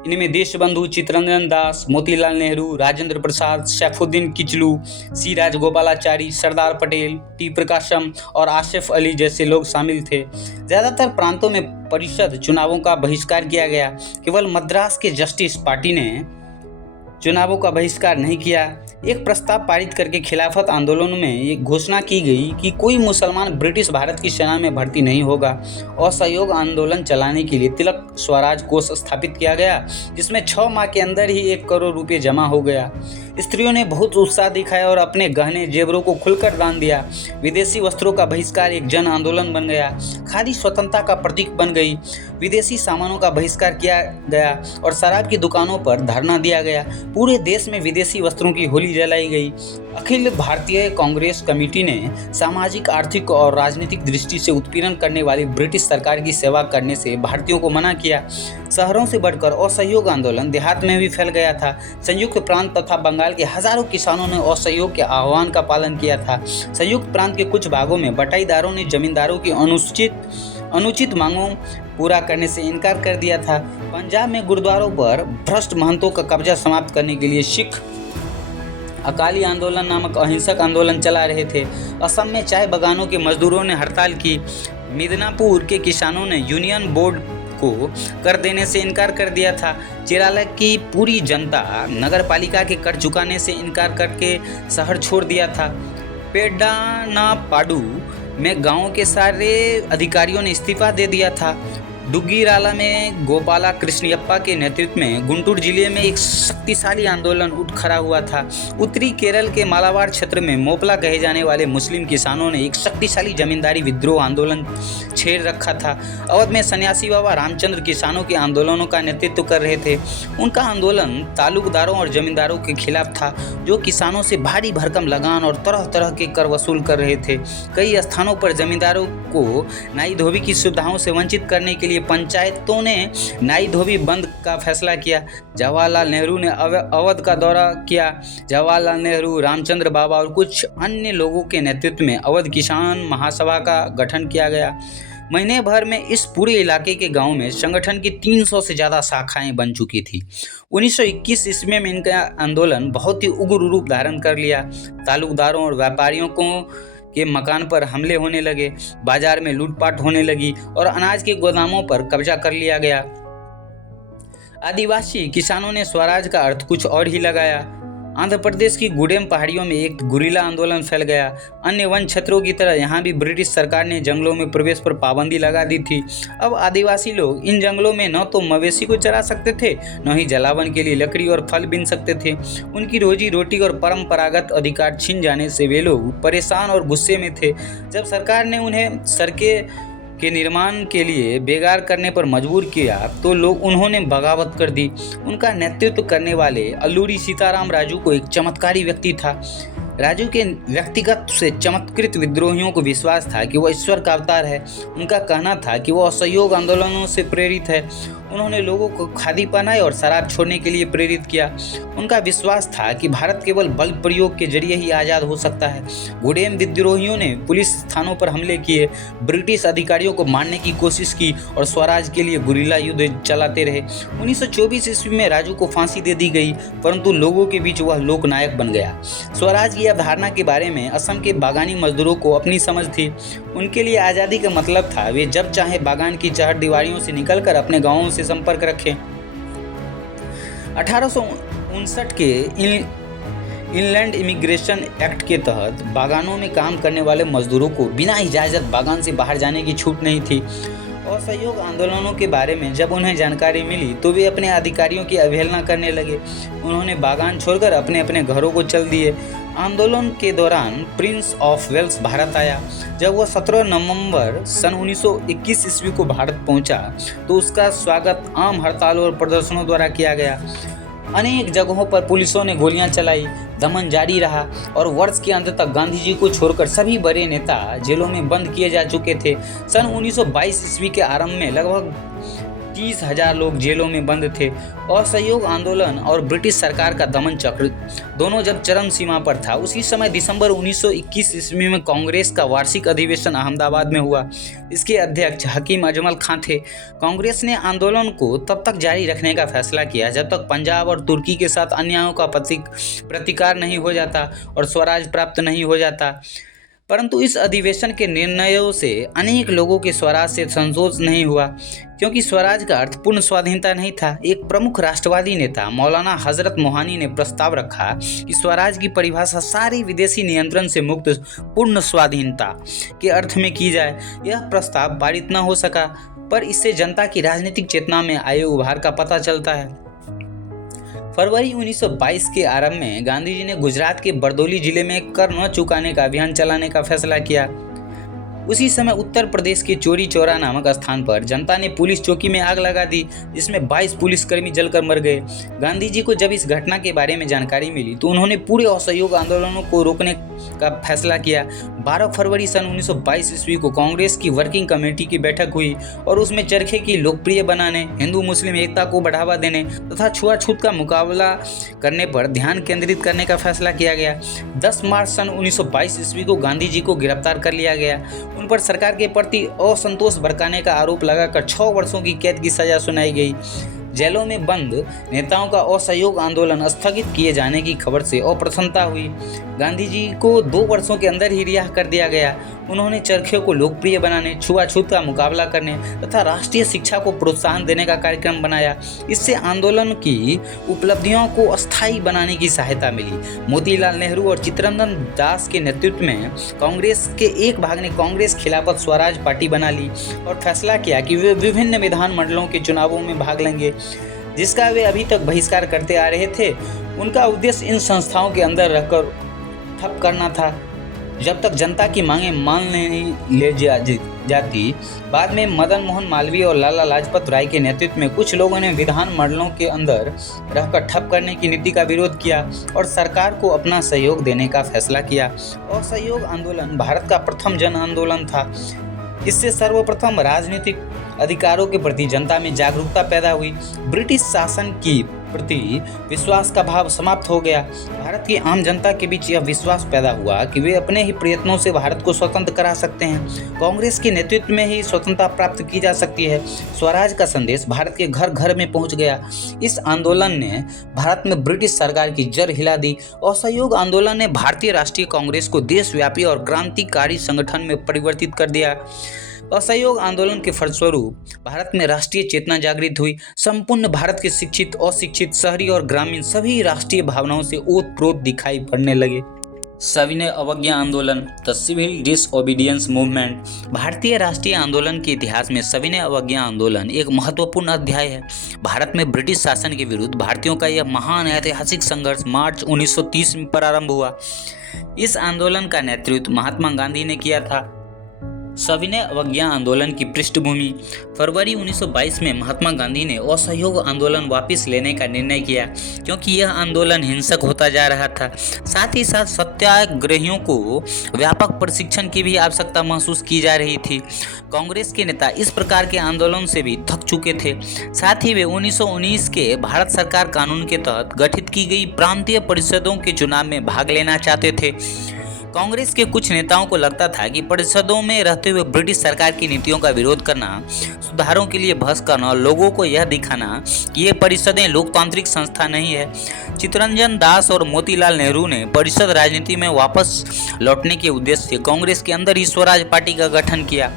इनमें देशबंधु चित्तरंजन दास, मोतीलाल नेहरू, राजेंद्र प्रसाद, सैफुद्दीन किचलू, सी राजगोपालाचारी, सरदार पटेल, टी प्रकाशम और आसिफ अली जैसे लोग शामिल थे। ज़्यादातर प्रांतों में परिषद चुनावों का बहिष्कार किया गया। केवल मद्रास के जस्टिस पार्टी ने चुनावों का बहिष्कार नहीं किया। एक प्रस्ताव पारित करके खिलाफत आंदोलन में ये घोषणा की गई कि कोई मुसलमान ब्रिटिश भारत की सेना में भर्ती नहीं होगा। असहयोग आंदोलन चलाने के लिए तिलक स्वराज कोष स्थापित किया गया, जिसमें 6 माह के अंदर ही 1 करोड़ रुपये जमा हो गया। स्त्रियों ने बहुत उत्साह दिखाया और अपने गहने जेवरों को खुलकर दान दिया। विदेशी वस्त्रों का बहिष्कार एक जन आंदोलन बन गया। खादी स्वतंत्रता का प्रतीक बन गई। विदेशी सामानों का बहिष्कार किया गया और शराब की दुकानों पर धरना दिया गया। पूरे देश में विदेशी वस्त्रों की होली जलाई गई। अखिल भारतीय कांग्रेस कमेटी ने सामाजिक, आर्थिक और राजनीतिक दृष्टि से उत्पीड़न करने वाली ब्रिटिश सरकार की सेवा करने से भारतीयों को मना किया। शहरों से बढ़कर असहयोग आंदोलन देहात में भी फैल गया था। संयुक्त प्रांत तथा बंगाल के हजारों किसानों ने असहयोग के आह्वान का पालन किया था। संयुक्त प्रांत के कुछ भागों में बटाईदारों ने जमींदारों की अनुचित मांगों पूरा करने से इनकार कर दिया था। पंजाब में गुरुद्वारों पर भ्रष्ट महंतों का कब्जा समाप्त करने के लिए सिख अकाली आंदोलन नामक अहिंसक आंदोलन चला रहे थे। असम में चाय बागानों के मजदूरों ने हड़ताल की। मिदनापुर के किसानों ने यूनियन बोर्ड को कर देने से इनकार कर दिया था। चेराला की पूरी जनता नगर पालिका के कर चुकाने से इनकार करके शहर छोड़ दिया था। पेड्डानापाडु में गांव के सारे अधिकारियों ने इस्तीफा दे दिया था। डुग्गीराला में गोपाला कृष्णयप्पा के नेतृत्व में गुंटूर जिले में एक शक्तिशाली आंदोलन उठ खड़ा हुआ था। उत्तरी केरल के मालाबार क्षेत्र में मोपला कहे जाने वाले मुस्लिम किसानों ने एक शक्तिशाली जमींदारी विद्रोह आंदोलन छेड़ रखा था। अवध में सन्यासी बाबा रामचंद्र किसानों के आंदोलनों का नेतृत्व कर रहे थे। उनका आंदोलन तालुकदारों और जमींदारों के खिलाफ था, जो किसानों से भारी भरकम लगान और तरह तरह के कर वसूल कर रहे थे। कई स्थानों पर जमींदारों को नाई धोबी की सुविधाओं से वंचित करने के लिए पंचायतों ने नाई धोबी बंद का फैसला किया। जवाहरलाल नेहरू ने अवध का दौरा किया। जवाहरलाल नेहरू, रामचंद्र बाबा और कुछ अन्य लोगों के नेतृत्व में अवध किसान महासभा का गठन किया गया। महीने भर में इस पूरे इलाके के गांव में संगठन की 300 से ज़्यादा शाखाएं बन चुकी थी। 1921 ईस्वी में इनका आंदोलन बहुत ही उग्र रूप धारण कर लिया। तालुकदारों और व्यापारियों के मकान पर हमले होने लगे, बाजार में लूटपाट होने लगी और अनाज के गोदामों पर कब्जा कर लिया गया। आदिवासी किसानों ने स्वराज का अर्थ कुछ और ही लगाया। आंध्र प्रदेश की गुडेम पहाड़ियों में एक गुरिल्ला आंदोलन फैल गया। अन्य वन क्षेत्रों की तरह यहाँ भी ब्रिटिश सरकार ने जंगलों में प्रवेश पर पाबंदी लगा दी थी। अब आदिवासी लोग इन जंगलों में न तो मवेशी को चरा सकते थे, न ही जलावन के लिए लकड़ी और फल बीन सकते थे। उनकी रोजी रोटी और परंपरागत अधिकार छीन जाने से वे लोग परेशान और गुस्से में थे। जब सरकार ने उन्हें सड़कें के निर्माण के लिए बेगार करने पर मजबूर किया तो उन्होंने बगावत कर दी। उनका नेतृत्व करने वाले अल्लूरी सीताराम राजू को एक चमत्कारी व्यक्ति था। राजू के व्यक्तिगत से चमत्कृत विद्रोहियों को विश्वास था कि वह ईश्वर का अवतार है। उनका कहना था कि वह असहयोग आंदोलनों से प्रेरित है। उन्होंने लोगों को खादी पहनाई और शराब छोड़ने के लिए प्रेरित किया। उनका विश्वास था कि भारत केवल बल प्रयोग के जरिए ही आज़ाद हो सकता है। गुडेम विद्रोहियों ने पुलिस थानों पर हमले किए, ब्रिटिश अधिकारियों को मारने की कोशिश की और स्वराज के लिए गुरिल्ला युद्ध चलाते रहे। 1924 ईस्वी में राजू को फांसी दे दी गई, परंतु लोगों के बीच वह लोकनायक बन गया। स्वराज की अवधारणा के बारे में असम के बागानी मजदूरों को अपनी समझ थी। उनके लिए आज़ादी का मतलब था वे जब चाहे बागान की चहारदीवारियों से निकलकर अपने गांवों से संपर्क रखें। 1859 के इनलैंड इमिग्रेशन एक्ट के तहत बागानों में काम करने वाले मजदूरों को बिना इजाज़त बागान से बाहर जाने की छूट नहीं थी। असहयोग आंदोलनों के बारे में जब उन्हें जानकारी मिली तो वे अपने अधिकारियों की अवहेलना करने लगे। उन्होंने बागान छोड़कर अपने अपने घरों को चल दिए। आंदोलन के दौरान प्रिंस ऑफ वेल्स भारत आया। जब वह 17 नवंबर सन 1921 ईस्वी को भारत पहुंचा तो उसका स्वागत आम हड़ताल और प्रदर्शनों द्वारा किया गया। अनेक जगहों पर पुलिसों ने गोलियां चलाई, दमन जारी रहा और वर्ष के अंत तक गांधी जी को छोड़कर सभी बड़े नेता जेलों में बंद किए जा चुके थे। सन 1922 ईस्वी के आरंभ में लगभग 30,000 लोग जेलों में बंद थे। असहयोग आंदोलन और ब्रिटिश सरकार का दमन चक्र दोनों जब चरम सीमा पर था, उसी समय दिसंबर 1921 ईस्वी में कांग्रेस का वार्षिक अधिवेशन अहमदाबाद में हुआ। इसके अध्यक्ष हकीम अजमल खां थे। कांग्रेस ने आंदोलन को तब तक जारी रखने का फैसला किया जब तक पंजाब और तुर्की के साथ अन्यायों का प्रतिकार नहीं हो जाता और स्वराज प्राप्त नहीं हो जाता। परंतु इस अधिवेशन के निर्णयों से अनेक लोगों के स्वराज से संतोष नहीं हुआ, क्योंकि स्वराज का अर्थ पूर्ण स्वाधीनता नहीं था। एक प्रमुख राष्ट्रवादी नेता मौलाना हजरत मोहानी ने प्रस्ताव रखा कि स्वराज की परिभाषा सारी विदेशी नियंत्रण से मुक्त पूर्ण स्वाधीनता के अर्थ में की जाए। यह प्रस्ताव पारित न हो सका, पर इससे जनता की राजनीतिक चेतना में आए उभार का पता चलता है। फरवरी 1922 के आरंभ में गांधी जी ने गुजरात के बरदौली जिले में कर न चुकाने का अभियान चलाने का फैसला किया। उसी समय उत्तर प्रदेश के चोरी चौरा नामक स्थान पर जनता ने पुलिस चौकी में आग लगा दी, जिसमें 22 पुलिसकर्मी जलकर मर गए। गांधी जी को जब इस घटना के बारे में जानकारी मिली तो उन्होंने पूरे असहयोग आंदोलनों को रोकने का फैसला किया। 12 फरवरी सन 1922 ईस्वी को कांग्रेस की वर्किंग कमेटी की बैठक हुई और उसमें चरखे की लोकप्रिय बनाने, हिंदू मुस्लिम एकता को बढ़ावा देने तथा छुआछूत का मुकाबला करने पर ध्यान केंद्रित करने का फैसला किया गया। 10 मार्च सन 1922 ईस्वी को गांधी जी को गिरफ्तार कर लिया गया। उन पर सरकार के प्रति असंतोष भड़काने का आरोप लगाकर 6 वर्षों की कैद की सजा सुनाई गई। जेलों में बंद नेताओं का असहयोग आंदोलन स्थगित किए जाने की खबर से अप्रसन्नता हुई। गांधी जी को 2 वर्षों के अंदर ही रिहा कर दिया गया। उन्होंने चरखियों को लोकप्रिय बनाने, छुआछूत का मुकाबला करने तथा राष्ट्रीय शिक्षा को प्रोत्साहन देने का कार्यक्रम बनाया। इससे आंदोलन की उपलब्धियों को अस्थायी बनाने की सहायता मिली। मोतीलाल नेहरू और चित्तरंजन दास के नेतृत्व में कांग्रेस के एक भाग ने कांग्रेस खिलाफत स्वराज पार्टी बना ली और फैसला किया कि वे विभिन्न विधानमंडलों के चुनावों में भाग लेंगे, जिसका वे अभी तक बहिष्कार करते आ रहे थे। उनका उद्देश्य इन संस्थाओं के अंदर रहकर ठप करना था, जब तक जनता की मांगें मान नहीं ले जाती। बाद में मदन मोहन मालवीय और लाला लाजपत राय के नेतृत्व में कुछ लोगों ने विधानमंडलों के अंदर रहकर ठप करने की नीति का विरोध किया और सरकार को अपना सहयोग देने का फैसला किया। असहयोग आंदोलन भारत का प्रथम जन आंदोलन था। इससे सर्वप्रथम राजनीतिक अधिकारों के प्रति जनता में जागरूकता पैदा हुई। ब्रिटिश शासन की प्रति विश्वास का भाव समाप्त हो गया। भारत की आम जनता के बीच यह विश्वास पैदा हुआ कि वे अपने ही प्रयत्नों से भारत को स्वतंत्र करा सकते हैं। कांग्रेस के नेतृत्व में ही स्वतंत्रता प्राप्त की जा सकती है। स्वराज का संदेश भारत के घर घर में पहुंच गया। इस आंदोलन ने भारत में ब्रिटिश सरकार की जड़ हिला दी। असहयोग आंदोलन ने भारतीय राष्ट्रीय कांग्रेस को देशव्यापी और क्रांतिकारी संगठन में परिवर्तित कर दिया। असहयोग आंदोलन के फलस्वरूप भारत में राष्ट्रीय चेतना जागृत हुई। संपूर्ण भारत के शिक्षित, अशिक्षित, शहरी और ग्रामीण सभी राष्ट्रीय भावनाओं से ओतप्रोत दिखाई पड़ने लगे। सविनय अवज्ञा आंदोलन, द सिविल डिसओबीडियंस मूवमेंट। भारतीय राष्ट्रीय आंदोलन के इतिहास में सविनय अवज्ञा आंदोलन एक महत्वपूर्ण अध्याय है। भारत में ब्रिटिश शासन के विरुद्ध भारतीयों का यह महान ऐतिहासिक संघर्ष मार्च 1930 में प्रारंभ हुआ। इस आंदोलन का नेतृत्व महात्मा गांधी ने किया था। सविनय अवज्ञा आंदोलन की पृष्ठभूमि, फरवरी 1922 में महात्मा गांधी ने असहयोग आंदोलन वापस लेने का निर्णय किया क्योंकि यह आंदोलन हिंसक होता जा रहा था। साथ ही साथ सत्याग्रहियों को व्यापक प्रशिक्षण की भी आवश्यकता महसूस की जा रही थी। कांग्रेस के नेता इस प्रकार के आंदोलन से भी थक चुके थे। साथ ही वे 1919 के भारत सरकार कानून के तहत गठित की गई प्रांतीय परिषदों के चुनाव में भाग लेना चाहते थे। कांग्रेस के कुछ नेताओं को लगता था कि परिषदों में रहते हुए ब्रिटिश सरकार की नीतियों का विरोध करना, सुधारों के लिए बहस करना और लोगों को यह दिखाना कि ये परिषदें लोकतांत्रिक संस्था नहीं है। चित्तरंजन दास और मोतीलाल नेहरू ने परिषद राजनीति में वापस लौटने के उद्देश्य से कांग्रेस के अंदर ही स्वराज पार्टी का गठन किया।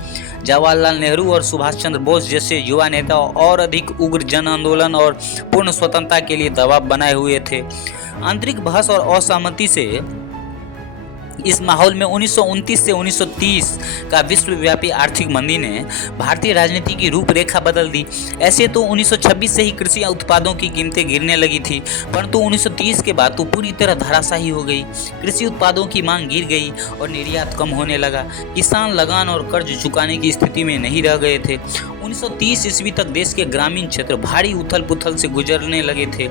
जवाहरलाल नेहरू और सुभाष चंद्र बोस जैसे युवा नेता और अधिक उग्र जन आंदोलन और पूर्ण स्वतंत्रता के लिए दबाव बनाए हुए थे। आंतरिक बहस और असहमति से इस माहौल में 1929 से 1930 का विश्वव्यापी आर्थिक मंदी ने भारतीय राजनीति की रूपरेखा बदल दी। ऐसे तो 1926 से ही कृषि उत्पादों की कीमतें गिरने लगी थी, परंतु 1930 के बाद तो पूरी तरह धराशायी हो गई। कृषि उत्पादों की मांग गिर गई और निर्यात कम होने लगा। किसान लगान और कर्ज चुकाने की स्थिति में नहीं रह गए थे। 1930 ईस्वी तक देश के ग्रामीण क्षेत्र भारी उथल पुथल से गुजरने लगे थे।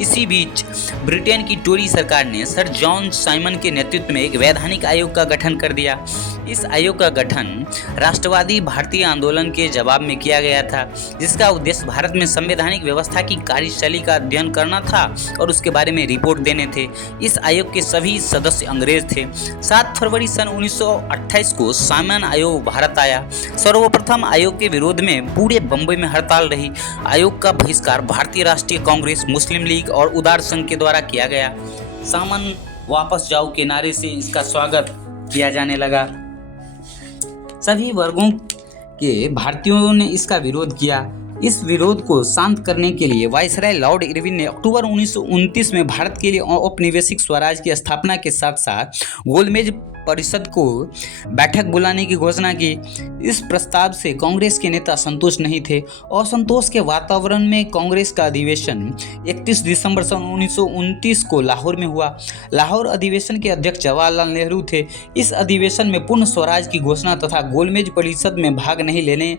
इसी बीच ब्रिटेन की टोरी सरकार ने सर जॉन साइमन के नेतृत्व में एक वैधानिक आयोग का गठन कर दिया। इस आयोग का गठन राष्ट्रवादी भारतीय आंदोलन के जवाब में किया गया था, जिसका उद्देश्य भारत में संवैधानिक व्यवस्था की कार्यशैली का अध्ययन करना था और उसके बारे में रिपोर्ट देने थे। इस आयोग के सभी सदस्य अंग्रेज थे। 7 फरवरी सन 1928 को साइमन आयोग भारत आया। सर्वप्रथम आयोग के विरोध में पूरे बम्बई में हड़ताल रही। आयोग का बहिष्कार भारतीय राष्ट्रीय कांग्रेस, मुस्लिम लीग और उदार संघ के द्वारा किया गया। सामन वापस जाओ के नारे से इसका स्वागत किया जाने लगा। सभी वर्गों के भारतीयों ने इसका विरोध किया। इस विरोध को शांत करने के लिए वायसराय लॉर्ड इरविन ने अक्टूबर 1929 में भारत के लिए औपनिवेशिक स्वराज की स्थापना के साथ साथ गोलमेज परिषद को बैठक बुलाने की घोषणा की। इस प्रस्ताव से कांग्रेस के नेता संतुष्ट नहीं थे। असंतोष के वातावरण में कांग्रेस का अधिवेशन 31 दिसंबर सन 1929 को लाहौर में हुआ। लाहौर अधिवेशन के अध्यक्ष जवाहरलाल नेहरू थे। इस अधिवेशन में पूर्ण स्वराज की घोषणा तथा गोलमेज परिषद में भाग नहीं लेने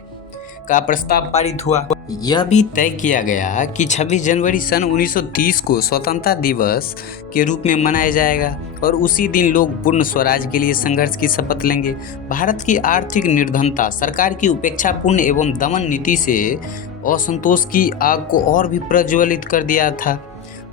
का प्रस्ताव पारित हुआ। यह भी तय किया गया कि 26 जनवरी सन 1930 को स्वतंत्रता दिवस के रूप में मनाया जाएगा और उसी दिन लोग पूर्ण स्वराज के लिए संघर्ष की शपथ लेंगे। भारत की आर्थिक निर्धनता, सरकार की उपेक्षापूर्ण एवं दमन नीति से असंतोष की आग को और भी प्रज्वलित कर दिया था।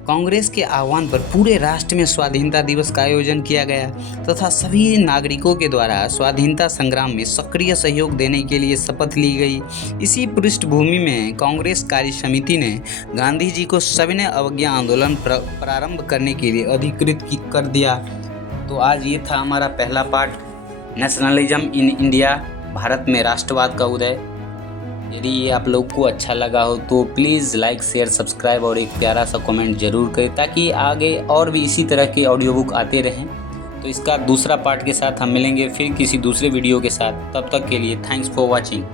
कांग्रेस के आह्वान पर पूरे राष्ट्र में स्वाधीनता दिवस का आयोजन किया गया तथा सभी नागरिकों के द्वारा स्वाधीनता संग्राम में सक्रिय सहयोग देने के लिए शपथ ली गई। इसी पृष्ठभूमि में कांग्रेस कार्य समिति ने गांधी जी को सविनय अवज्ञा आंदोलन प्रारंभ करने के लिए अधिकृत कर दिया। तो आज ये था हमारा पहला part, nationalism in India, Bharat में राष्ट्रवाद का उदय। यदि ये आप लोग को अच्छा लगा हो तो प्लीज़ लाइक, शेयर, सब्सक्राइब और एक प्यारा सा कमेंट जरूर करें ताकि आगे और भी इसी तरह के ऑडियो बुक आते रहें। तो इसका दूसरा पार्ट के साथ हम मिलेंगे फिर किसी दूसरे वीडियो के साथ। तब तक के लिए थैंक्स फॉर वॉचिंग।